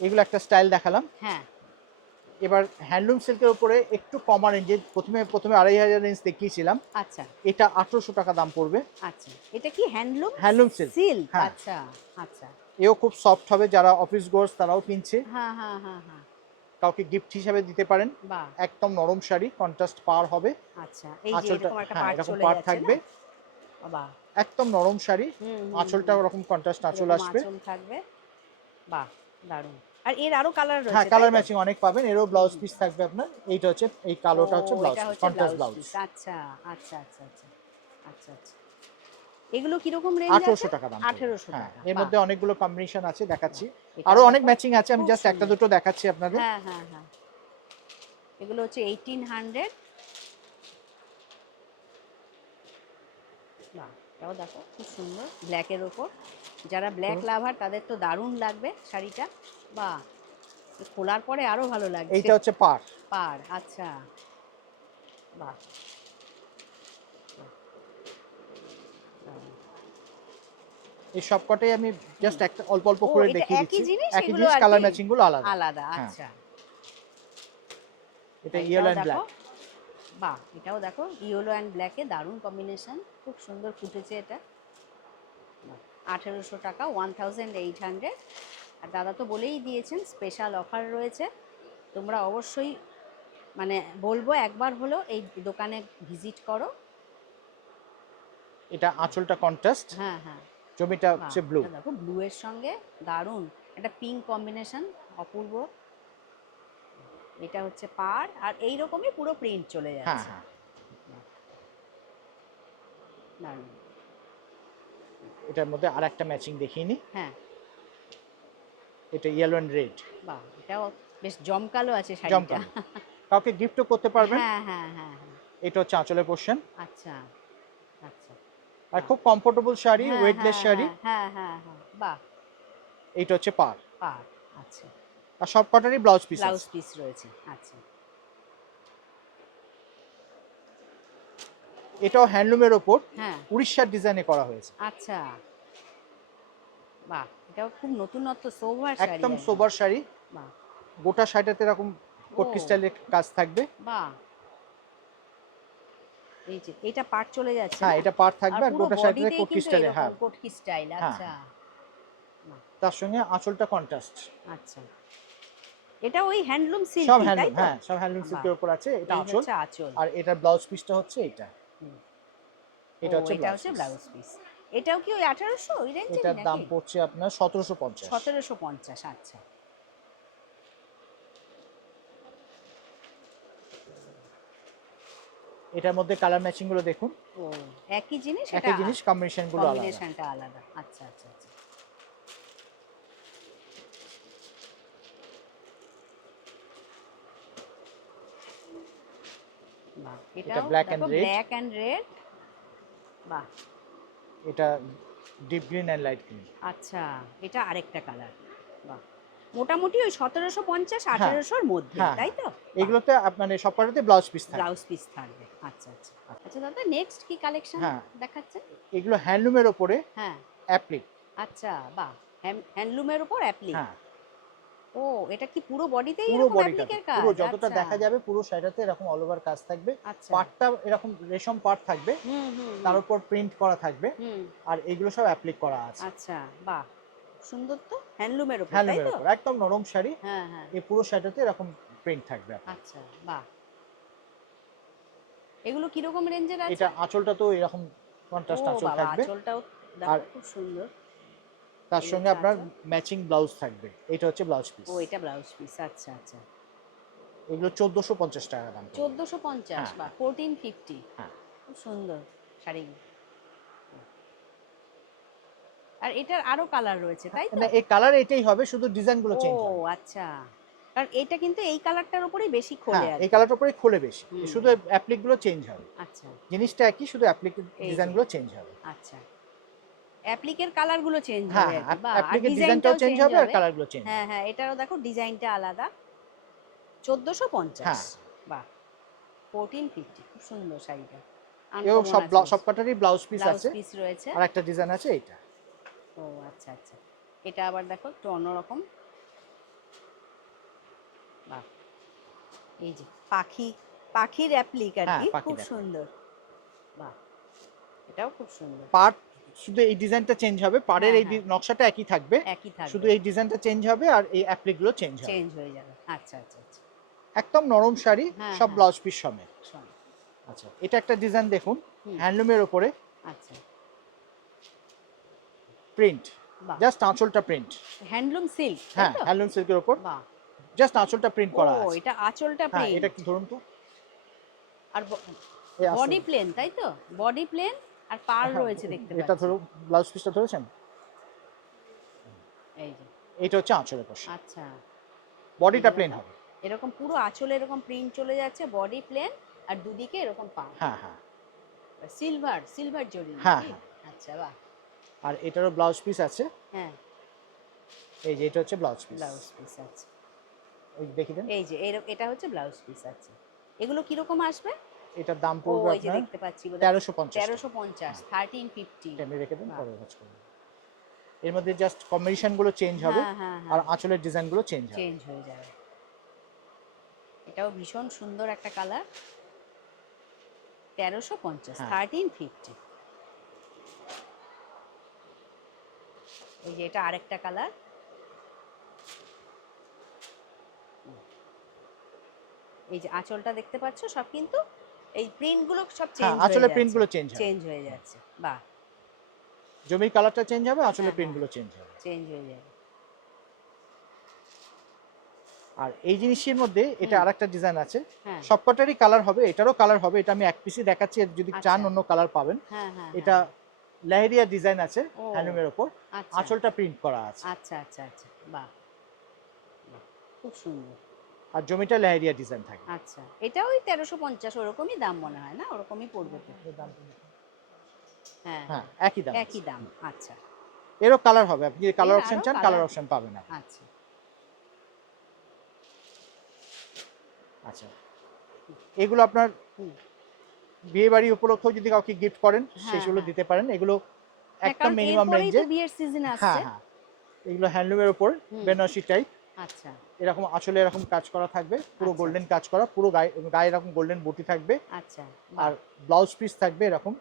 এগুলো একটা স্টাইল দেখালাম। হ্যাঁ। এবার হ্যান্ডলুম সিল্কের উপরে একটু কমা রেঞ্জে, প্রথমে 2500 রেঞ্জ দেখিয়েছিলাম। আচ্ছা, এটা 1800 টাকা দাম পড়বে। আচ্ছা। এটা কি হ্যান্ডলুম? হ্যান্ডলুম সিল্ক, সিল্ক, হ্যাঁ। আচ্ছা, আচ্ছা। এও খুব সফট হবে, যারা অফিস গোর্স তারাও কিনছে, হ্যাঁ, হ্যাঁ, হ্যাঁ, হ্যাঁ। কাউকে গিফট হিসাবে দিতে পারেন। বাহ, একদম নরম শাড়ি, কন্ট্রাস্ট পার হবে। আচ্ছা। এই যে আঁচলটা, এরকম একটা হ্যাঁ, পাড় এরকম চলে পার যাচ্ছে না? থাকবে। বাহ। একদম নরম শাড়ি, হুম, হুম, আঁচলটা হুম। ওরকম কন্ট্রাস্ট আঁচল এরকম আসবে। আঁচল থাকবে। বাহ, দারুণ। আর এর আরো কালার হ্যাঁ, রয়েছে, তাই কালার তো? ম্যাচিং অনেক পাবেন। এরও হুম, ব্লাউজ হুম। পিস থাকবে আপনার। এইটা হচ্ছে, এই ও, কালোটা হচ্ছে ব্লাউজ এটা পিস, হচ্ছে কন্ট্রাস্ট ব্লাউজ ব্লাউজ। পিস। আচ্ছা, আচ্ছা, আচ্ছা, আচ্ছা। আচ্ছা, আচ্ছা। এগুলো কিরকম রেঞ্জ আছে? 1800 টাকা দাম পড়বে। 1800 হ্যাঁ, টাকা। এর বাহ, মধ্যে অনেকগুলো কম্বিনেশন আছে, বাহ। দেখাচ্ছি। আরো এটাও অনেক দেখো ম্যাচিং আছে, আমি খুব জাস্ট একটা সুন্দর। দুটো দেখাচ্ছি আপনাদের। হ্যাঁ, হ্যাঁ, হ্যাঁ। এগুলো হচ্ছে 1800। বাহ, এটাও দেখো খুব সুন্দর, ব্ল্যাকের ওপর। যারা ব্ল্যাক লাভার তাদের তো দারুণ লাগবে শাড়িটা। বাহ, খোলার পরে আরো ভালো লাগছে। এইটা হচ্ছে পার। পাড়, আচ্ছা। বাহ, বাহ, দারুণ। এই সবকটাই আমি হুম। জাস্ট একটা অল্প অল্প ও, করে এটা দেখিয়ে একই দিচ্ছি। জিনিস, একই এগুলো জিনিস, আর কালার কি ম্যাচিং গুলো আলাদা। আলাদা, হ্যাঁ, আচ্ছা। এটা ইয়েলো এটাও অ্যান্ড দেখো, ব্ল্যাক। বাহ, এটাও দেখো ইয়েলো অ্যান্ড ব্ল্যাকে দারুণ কম্বিনেশন, খুব সুন্দর ফুটেছে এটা। 1800 টাকা, 1800। আর দাদা তো বলেই দিয়েছেন স্পেশাল অফার রয়েছে। তোমরা অবশ্যই, মানে বলবো একবার হলো এই দোকানে ভিজিট করো। এটা আঁচলটা কন্ট্রাস্ট, হ্যাঁ, হ্যাঁ। জমিটা বাহ, হচ্ছে ব্লু। এটা দেখো ব্লু এর সঙ্গে দারুণ একটা পিঙ্ক কম্বিনেশন, অপূর্ব। এটা হচ্ছে পাড়, আর এইরকমই পুরো প্রিন্ট চলে হ্যাঁ, যাচ্ছে। হ্যাঁ। বাহ, দারুণ। এটার মধ্যে আর একটা ম্যাচিং দেখিয়ে নি। হ্যাঁ। এটা ইয়েলো অ্যান্ড রেড, বাহ, এটাও বেশ জমকালো আছে শাড়িটা। জমকালো। কাউকে গিফটও করতে পারবেন। হ্যাঁ, হ্যাঁ, হ্যাঁ, হ্যাঁ। এটা হচ্ছে আঁচলের পোর্শন। আচ্ছা, আচ্ছা। আর বাহ। খুব কমফোর্টেবল শাড়ি, হ্যাঁ, ওয়েটলেস হ্যাঁ, শাড়ি। হ্যাঁ, হ্যাঁ, হ্যাঁ, হ্যাঁ। বাহ, এইটা হচ্ছে পার। পাড়, আচ্ছা। আর সব কটারই ব্লাউজ পিস ব্লাউজ আছে। পিস রয়েছে, আচ্ছা। এটাও হ্যান্ডলুমের ওপর হ্যাঁ, উড়িষ্যার ডিজাইনে করা হয়েছে। আচ্ছা। বাহ, এটাও খুব নতুনত্ব, সোভার শাড়ি একদম একদম। সোবার শাড়ি, বাহ। গোটা শাড়িটাতে এরকম কোটকি ও, স্টাইলের কাজ থাকবে। বাহ। এই যে এটা পাট চলে যাচ্ছে হ্যাঁ, না? এটা পার আর থাকবে, আর পুরো গোটা শাড়িটাতে বডিতেই কোটকি কিন্তু স্টাইলে। এরকম হ্যাঁ, কোটকি স্টাইল, হ্যাঁ, আচ্ছা। হ্যাঁ। বাহ, তার সঙ্গে আঁচলটা কন্ট্রাস্ট। আচ্ছা। এটা ওই হ্যান্ডলুম সব সিল্কই, তাই হ্যান্ডলুম, তো? হ্যাঁ, সব হ্যান্ডলুম বাহ, সিল্কের উপর আছে। এটা এই আঁচল, হচ্ছে আঁচল। আর এটার ব্লাউজ পিসটা হচ্ছে এইটা। হুম। ও, এটা হচ্ছে এটা ব্লাউজ হচ্ছে পিস। Blouse piece. এটাও কি ওই 1800 ওই রেঞ্জেরই এটার দাম নাকি? পড়ছে আপনার 1750। 1750, আচ্ছা। এটার মধ্যে কালার ম্যাচিং গুলো দেখুন। ও, একই জিনিস, এটা একই জিনিস, কম্বিনেশন গুলো আলাদা। কম্বিনেশনটা আলাদা, আচ্ছা, আচ্ছা, আচ্ছা। বাহ, এটা এটাও ব্ল্যাক দেখো and red, black and red. বাহ, এটা deep green and light green. আচ্ছা। এটা আরেকটা কালার। বাহ, মোটামুটি ওই 1750 হ্যাঁ 1800-র মধ্যে, হ্যাঁ তাই তো? এগুলোতে মানে সবকটাতে ব্লাউজ পিস থাকে। ব্লাউজ পিস থাকবে, আচ্ছা আচ্ছা। আচ্ছা দাদা, নেক্সট কি কালেকশন হ্যাঁ দেখাচ্ছেন? এগুলো হ্যান্ডলুমের ওপরে হ্যাঁ, অ্যাপ্লিক। আচ্ছা, বাহ, হ্যান্ডলুমের উপর অ্যাপ্লিক। হ্যাঁ ও, এটা কি পুরো বডিতেই পুরো এরকম বডিটাতে, অ্যাপ্লিকের পুরো কাজ? যতটা আচ্ছা দেখা যাবে পুরো শাড়িটাতে এরকম অল ওভার কাজ থাকবে। আচ্ছা। পাটটা এরকম রেশম পাট থাকবে, হুম হুম তার হুম উপর প্রিন্ট করা থাকবে, হুম। আর এগুলো সব অ্যাপ্লিক করা আছে। আচ্ছা, বাহ, সুন্দর তো, হ্যান্ডলুমের উপর, তাই হ্যান্ডলুমের তো? উপর একদম নরম শাড়ি, হ্যাঁ হ্যাঁ। এই পুরো শাড়িটাতে এরকম প্রিন্ট থাকবে আপনার। আচ্ছা, বাহ। এগুলো কিরকম রেঞ্জের আছে? এটা আঁচলটা তো এরকম ও কন্ট্রাস্ট আঁচল বাবা, থাকবে, আঁচলটাও আর দেখো খুব সুন্দর। তার এই সঙ্গে হচ্ছে আপনার আঁচল। ম্যাচিং ব্লাউজ থাকবে। এটা হচ্ছে ব্লাউজ পিস। ও, এটা ব্লাউজ পিস, আচ্ছা আচ্ছা। এগুলো 1450 টাকা দাম পড়বে। 1450 হ্যাঁ বা 1450। হ্যাঁ। খুব সুন্দর শাড়িগুলো। আর এটার আরো কালার রয়েছে, তাই তো? না এই কালার এটাই হবে, শুধু ডিজাইনগুলো ও চেঞ্জ হবে। আচ্ছা, কারণ এটা কিন্তু এই কালারটার উপরেই বেশি খোলে হ্যাঁ আর এই কি। কালারটার উপরে খোলে বেশি, হুম শুধু হুম। অ্যাপ্লিক গুলো চেঞ্জ হবে। আচ্ছা, জিনিসটা একই, শুধু অ্যাপ্লিক এই যে, ডিজাইনগুলো চেঞ্জ হবে। আচ্ছা, অ্যাপ্লিকের কালারগুলো চেঞ্জ হ্যাঁ হবে আর হ্যাঁ কি, বা আর অ্যাপ্লিকের ডিজাইনটাও ডিজাইনটাও চেঞ্জ চেঞ্জ হবে আর হবে। কালারগুলো চেঞ্জ হ্যাঁ হবে। হ্যাঁ, এটারও দেখো ডিজাইনটা আলাদা। 1450, হ্যাঁ বাহ, 1450, খুব সুন্দর শাড়িটা, এও আনকমন সব আছে। সব কটারই ব্লাউজ পিস ব্লাউজ আছে, পিস রয়েছে। আর একটা ডিজাইন আছে এটা। ও আচ্ছা আচ্ছা, এটা আবার দেখো একটু অন্যরকম, বাহ, এই যে পাখি, পাখির অ্যাপ্লিক আর হ্যাঁ কি, পাখি খুব দেখো, সুন্দর, বাহ, এটাও খুব সুন্দর। পার্ট শুধু এই ডিজাইনটা চেঞ্জ হবে, পাড়ের হ্যাঁ এই হ্যাঁ, নকশাটা একই থাকবে, একই থাকবে, শুধু এই ডিজাইনটা চেঞ্জ হবে আর এই অ্যাপ্লিকগুলো চেঞ্জ হবে। চেঞ্জ হয়ে যাবে, আচ্ছা আচ্ছা আচ্ছা। একদম নরম শাড়ি, হ্যাঁ সব হ্যাঁ, ব্লাউজ পিস সমেত। শোন, আচ্ছা এটা একটা ডিজাইন দেখুন, হুম, হ্যান্ডলুমের ওপরে আচ্ছা, প্রিন্ট, বাহ, জাস্ট আঁচলটা প্রিন্ট। হ্যান্ডলুম সিল্ক, তাই হ্যাঁ তো? হ্যান্ডলুম সিল্কের ওপর বাহ, জাস্ট আঁচলটা প্রিন্ট ও, করা আছে। এটা আঁচলটা হ্যাঁ এটা প্রিন্ট, একটু ধরুন তো, আর এই আস্তে, বডি প্লেন, তাই তো? বডি প্লেন, আর পাড় হ্যাঁ রয়েছে দেখতে এটা পাচ্ছি। ধরুন, ব্লাউজ পিসটা ধরেছেন, এই যে, এটা হচ্ছে আঁচলের পোর্শন, আচ্ছা, এই বডিটা যে প্লেন দেখো, হবে। এরকম পুরো আঁচলে এরকম প্রিন্ট চলে যাচ্ছে, বডি প্লেন, আর দুদিকে এরকম পাড়, হ্যাঁ হ্যাঁ সিলভার সিলভার জড়ি হ্যাঁ নাকি? হ্যাঁ। আচ্ছা, বাহ, আর এটারও ব্লাউজ পিস আছে, হ্যাঁ, এই যে এটা হচ্ছে ব্লাউজ পিস, ব্লাউজ পিস আছে, ওই দেখি দেন। এই যে এটা হচ্ছে ব্লাউজ পিস আছে। এগুলো কিরকম আসবে? এটার দাম ও, পড়বে এই যে আপনার দেখতে পাচ্ছি, 1350 টাকা। 1350, 1350। এটা আমি রেখে দেন, বাহ, পরে কাজ করবো। এর মধ্যে জাস্ট কম্বিনেশন গুলো চেঞ্জ হবে, হ্যাঁ হ্যাঁ আর হ্যাঁ, আঁচলের ডিজাইন গুলো চেঞ্জ হবে। চেঞ্জ হয়ে যাবে। এটাও ভীষণ সুন্দর একটা কালার, 1350, হ্যাঁ 1350। এই যে এটা আরেকটা কালার, এই যে আঁচলটা দেখতে পাচ্ছ, সব কিন্তু এই প্রিন্ট গুলো সব হ্যাঁ চেঞ্জ হয়ে আঁচলের প্রিন্ট যাচ্ছে, গুলো চেঞ্জ হবে, চেঞ্জ হয়ে যাচ্ছে, বাহ, জমির কালারটা চেঞ্জ হবে, আঁচলের হ্যাঁ প্রিন্ট হ্যাঁ, গুলো চেঞ্জ হবে। চেঞ্জ হয়ে যাবে। আর এই জিনিসের মধ্যে এটা হুম, আরেকটা ডিজাইন আছে, হ্যাঁ, সবকটারই কালার হবে, এটারও কালার হবে, এটা আমি এক পিসই দেখাচ্ছি, এর যদি চান আচ্ছা, অন্য কালার পাবেন। হ্যাঁ হ্যাঁ এটা হ্যাঁ, লেহেরিয়া ডিজাইন আছে ও হ্যান্ডলুমের ওপর, আচ্ছা আঁচলটা প্রিন্ট করা আছে, আচ্ছা আচ্ছা আচ্ছা, বাহ, বাহ, খুব সুন্দর। আর জমিটা লেহেরিয়া ডিজাইন থাকে। আচ্ছা, এটা ওই 1350 ওরকমই দাম মনে হয়, না ওরকমই পড়বে তো? হ্যাঁ হ্যাঁ হ্যাঁ, একই দাম একই আছে। দাম, আচ্ছা। এরও কালার হবে, আপনি যদি এর কালার অপশন আরো চান কালার, কালার অপশন পাবেন আপনি। আচ্ছা, আচ্ছা এগুলো আপনার হুম, বিয়ে বাড়ি উপলক্ষেও যদি কাউকে গিফট করেন হ্যাঁ সেগুলো হ্যাঁ দিতে পারেন, এগুলো হ্যাঁ, একদম কারণ মিনিমাম এরপরেই রেঞ্জে। তো বিয়ের সিজন হ্যাঁ আসছে। হ্যাঁ এগুলো হ্যান্ডলুমের উপর হুম, বেনারসি টাইপ, আচ্ছা এরকম আঁচলে এরকম কাজ করা থাকবে, পুরো আচ্ছা গোল্ডেন আচ্ছা কাজ করা, পুরো গায়ে গায়ে এরকম গোল্ডেন বুটি থাকবে, আচ্ছা, আর বাহ, ব্লাউজ পিস থাকবে এরকম,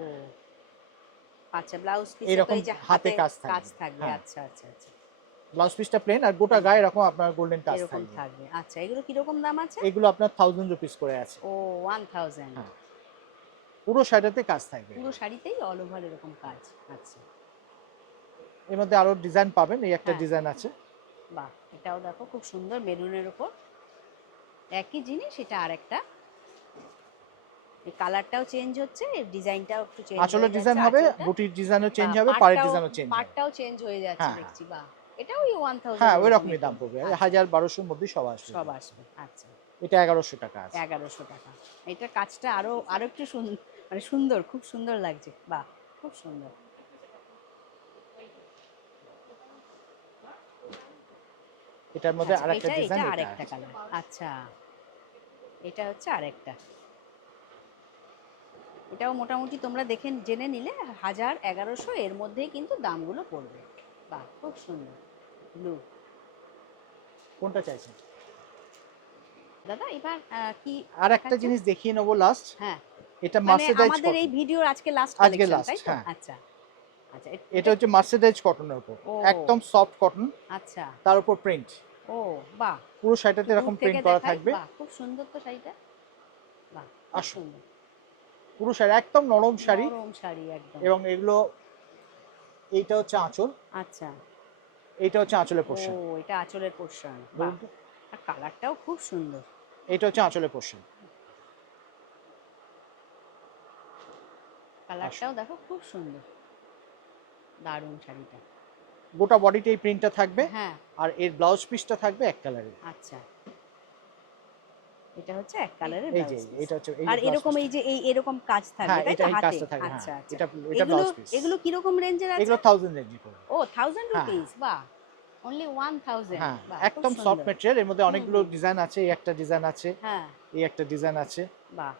ও আচ্ছা, ব্লাউজ পিসে তো এরকম এই যে হাতে হাতে কাজ কাজ থাকবে। থাকবে, হ্যাঁ আচ্ছা আচ্ছা আচ্ছা, ব্লাউজ পিসটা প্লেন, আর গোটা হুম, গায়ে এরকম আপনার গোল্ডেন কাজ এরকম থাকবে। থাকবে, আচ্ছা। এগুলো কিরকম দাম আছে? এগুলো আপনার 1000 রুপিস করে আছে। ও, 1000। হ্যাঁ পুরো শাড়িতে কাজ থাকবে পুরো এগুলো। শাড়িতেই অল ওভার এরকম কাজ, আচ্ছা, এর মধ্যে আরো ডিজাইন পাবেন, এই একটা হ্যাঁ, ডিজাইন আছে। বাহ, এটাও দেখো খুব সুন্দর, মেরুনের উপর একই জিনিস, এটা আরেকটা, এই কালারটাও চেঞ্জ হচ্ছে, এর ডিজাইনটাও একটু চেঞ্জ আঁচলের হয়ে ডিজাইন যাচ্ছে, হবে, আঁচলটা, বুটির ডিজাইনও বা চেঞ্জ হবে, পাড়ের পাড়টাও, ডিজাইনও চেঞ্জ হবে। পাড়টাও চেঞ্জ হয়ে যাচ্ছে হ্যাঁ হ্যাঁ দেখছি, বাহ, এটাও ওই 1000 হ্যাঁ ওই ওরকমই রকমই দাম পড়বে, আচ্ছা, 1000-1200-র মধ্যেই সব আসবে। সব আসবে, আচ্ছা, এটা 1100 টাকা আছে। 1100 টাকা। এটার কাজটা আরো আরো একটু মানে সুন্দর, খুব সুন্দর লাগছে, বাহ, খুব সুন্দর। এটার মধ্যে আচ্ছা, আরেকটা এটা ডিজাইন, আরেকটা কালার। আচ্ছা, এটা হচ্ছে আরেকটা। এটাও মোটামুটি তোমরা দেখে জেনে নিলে 1000-1100 এর মধ্যেই কিন্তু দামগুলো পড়বে। বাহ, খুব সুন্দর ব্লু। কোনটা চাইছেন? দাদা এবার কি আর একটা দেখাচ্ছেন? জিনিস দেখিয়ে নেবো লাস্ট, হ্যাঁ, এটা মানে মার্সেডাইজ আমাদের এই কটন। ভিডিওর আজকে লাস্ট আজকে কালেকশন, লাস্ট, তাই তো? হ্যাঁ। আচ্ছা আচ্ছা, এটা হচ্ছে মার্সেডাইজ কটনের উপর, ও একদম সফট কটন, আচ্ছা, তার উপর প্রিন্ট। ও বাহ, পুরো শাড়িটাতে দূর এরকম থেকে প্রিন্ট করা দেখাই। থাকবে। বাহ, খুব সুন্দর তো শাড়িটা। বাহ, খুব আসুন, সুন্দর। পুরো শাড়ি একদম নরম শাড়ি। নরম শাড়ি একদম। এবং এগুলো, এইটা হচ্ছে আঁচল, আচ্ছা, এইটা হচ্ছে আঁচলের ও পোর্শন। এটা আঁচলের পোর্শন। বাহ, ধরুন তো, আর কালারটাও খুব সুন্দর। এইটা হচ্ছে আঁচলের পোর্শন। কালারটাও দেখো খুব সুন্দর, দারুণ শাড়িটা। গোটা বডিতে এই প্রিন্টটা থাকবে, হ্যাঁ, আর এর ব্লাউজ পিসটা থাকবে এক কালারের। আচ্ছা, এটা হচ্ছে এক কালারের এই যে ব্লাউজ পিস। এটা হচ্ছে এই আর যে ব্লাউজ এরকম এই পিসটা। যে এরকম কাজ থাকবে, হ্যাঁ, তাই এটা তো এই হাতে? কাজটা থাকবে, আচ্ছা হ্যাঁ। আচ্ছা। এটা এগুলো ব্লাউজ পিস। এগুলো কিরকম রেঞ্জের আছে? এগুলো 1000 রেঞ্জে পড়বে। ও 1000 হ্যাঁ রুপিস। বাহ, অনলি 1000। হ্যাঁ, বাহ, খুব একদম সফট সুন্দর। ম্যাটেরিয়াল। এর মধ্যে হুম অনেকগুলো হুম, ডিজাইন আছে, এই একটা ডিজাইন আছে, হ্যাঁ, এই একটা ডিজাইন আছে, বাহ,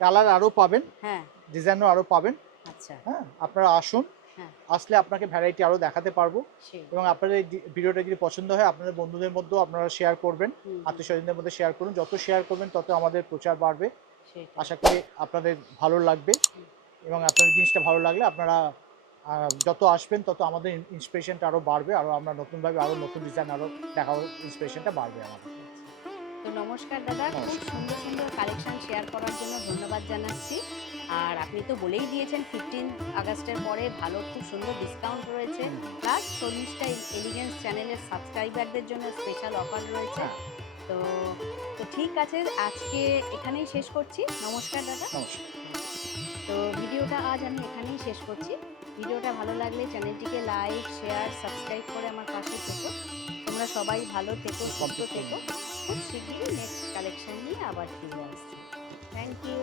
কালার আরো পাবেন, হ্যাঁ, ডিজাইনও আরো পাবেন। আচ্ছা, হ্যাঁ, আপনারা আসুন, হ্যাঁ, আসলে আপনাকে ভ্যারাইটি আরো দেখাতে পারবো। সেই। এবং আপনাদের এই ভিডিওটা যদি পছন্দ হয়, আপনাদের বন্ধুদের মধ্যেও আপনারা শেয়ার করবেন, হুম হুম, আত্মীয় স্বজনদের মধ্যে শেয়ার করুন। যত শেয়ার করবেন তত আমাদের প্রচার বাড়বে। সেটাই। আশা করি আপনাদের ভালো লাগবে, এবং আপনাদের জিনিসটা ভালো লাগলে আপনারা যত আসবেন তত আমাদের ইন্সপিরেশনটা আরো বাড়বে, আরো আমরা নতুনভাবে আরো নতুন ডিজাইন আরো দেখাবো, ইন্সপিরেশনটা বাড়বে আমাদের। তো নমস্কার দাদা, খুব নমস্কার। সুন্দর সুন্দর কালেকশন শেয়ার করার জন্য ধন্যবাদ জানাচ্ছি। আর আপনি তো বলেই দিয়েছেন 15 আগস্টের পরে ভালো খুব সুন্দর ডিসকাউন্ট রয়েছে, প্লাস শর্মিষ্ঠা এলিগেন্স চ্যানেলের সাবস্ক্রাইবারদের জন্য স্পেশাল অফার রয়েছে। হ্যাঁ, তো তো ঠিক আছে, আজকে এখানেই শেষ করছি। নমস্কার দাদা। নমস্কার। তো ভিডিওটা আজ আমি এখানেই শেষ করছি। ভিডিওটা ভালো লাগলে চ্যানেলটিকে লাইক, শেয়ার, সাবস্ক্রাইব করে আমার পাশে থেকো। তোমরা সবাই ভালো থেকো, সুস্থ থেকো। খুব শীঘ্রই নেক্সট কালেকশন নিয়ে আবার ফিরে আসছি। Thank you.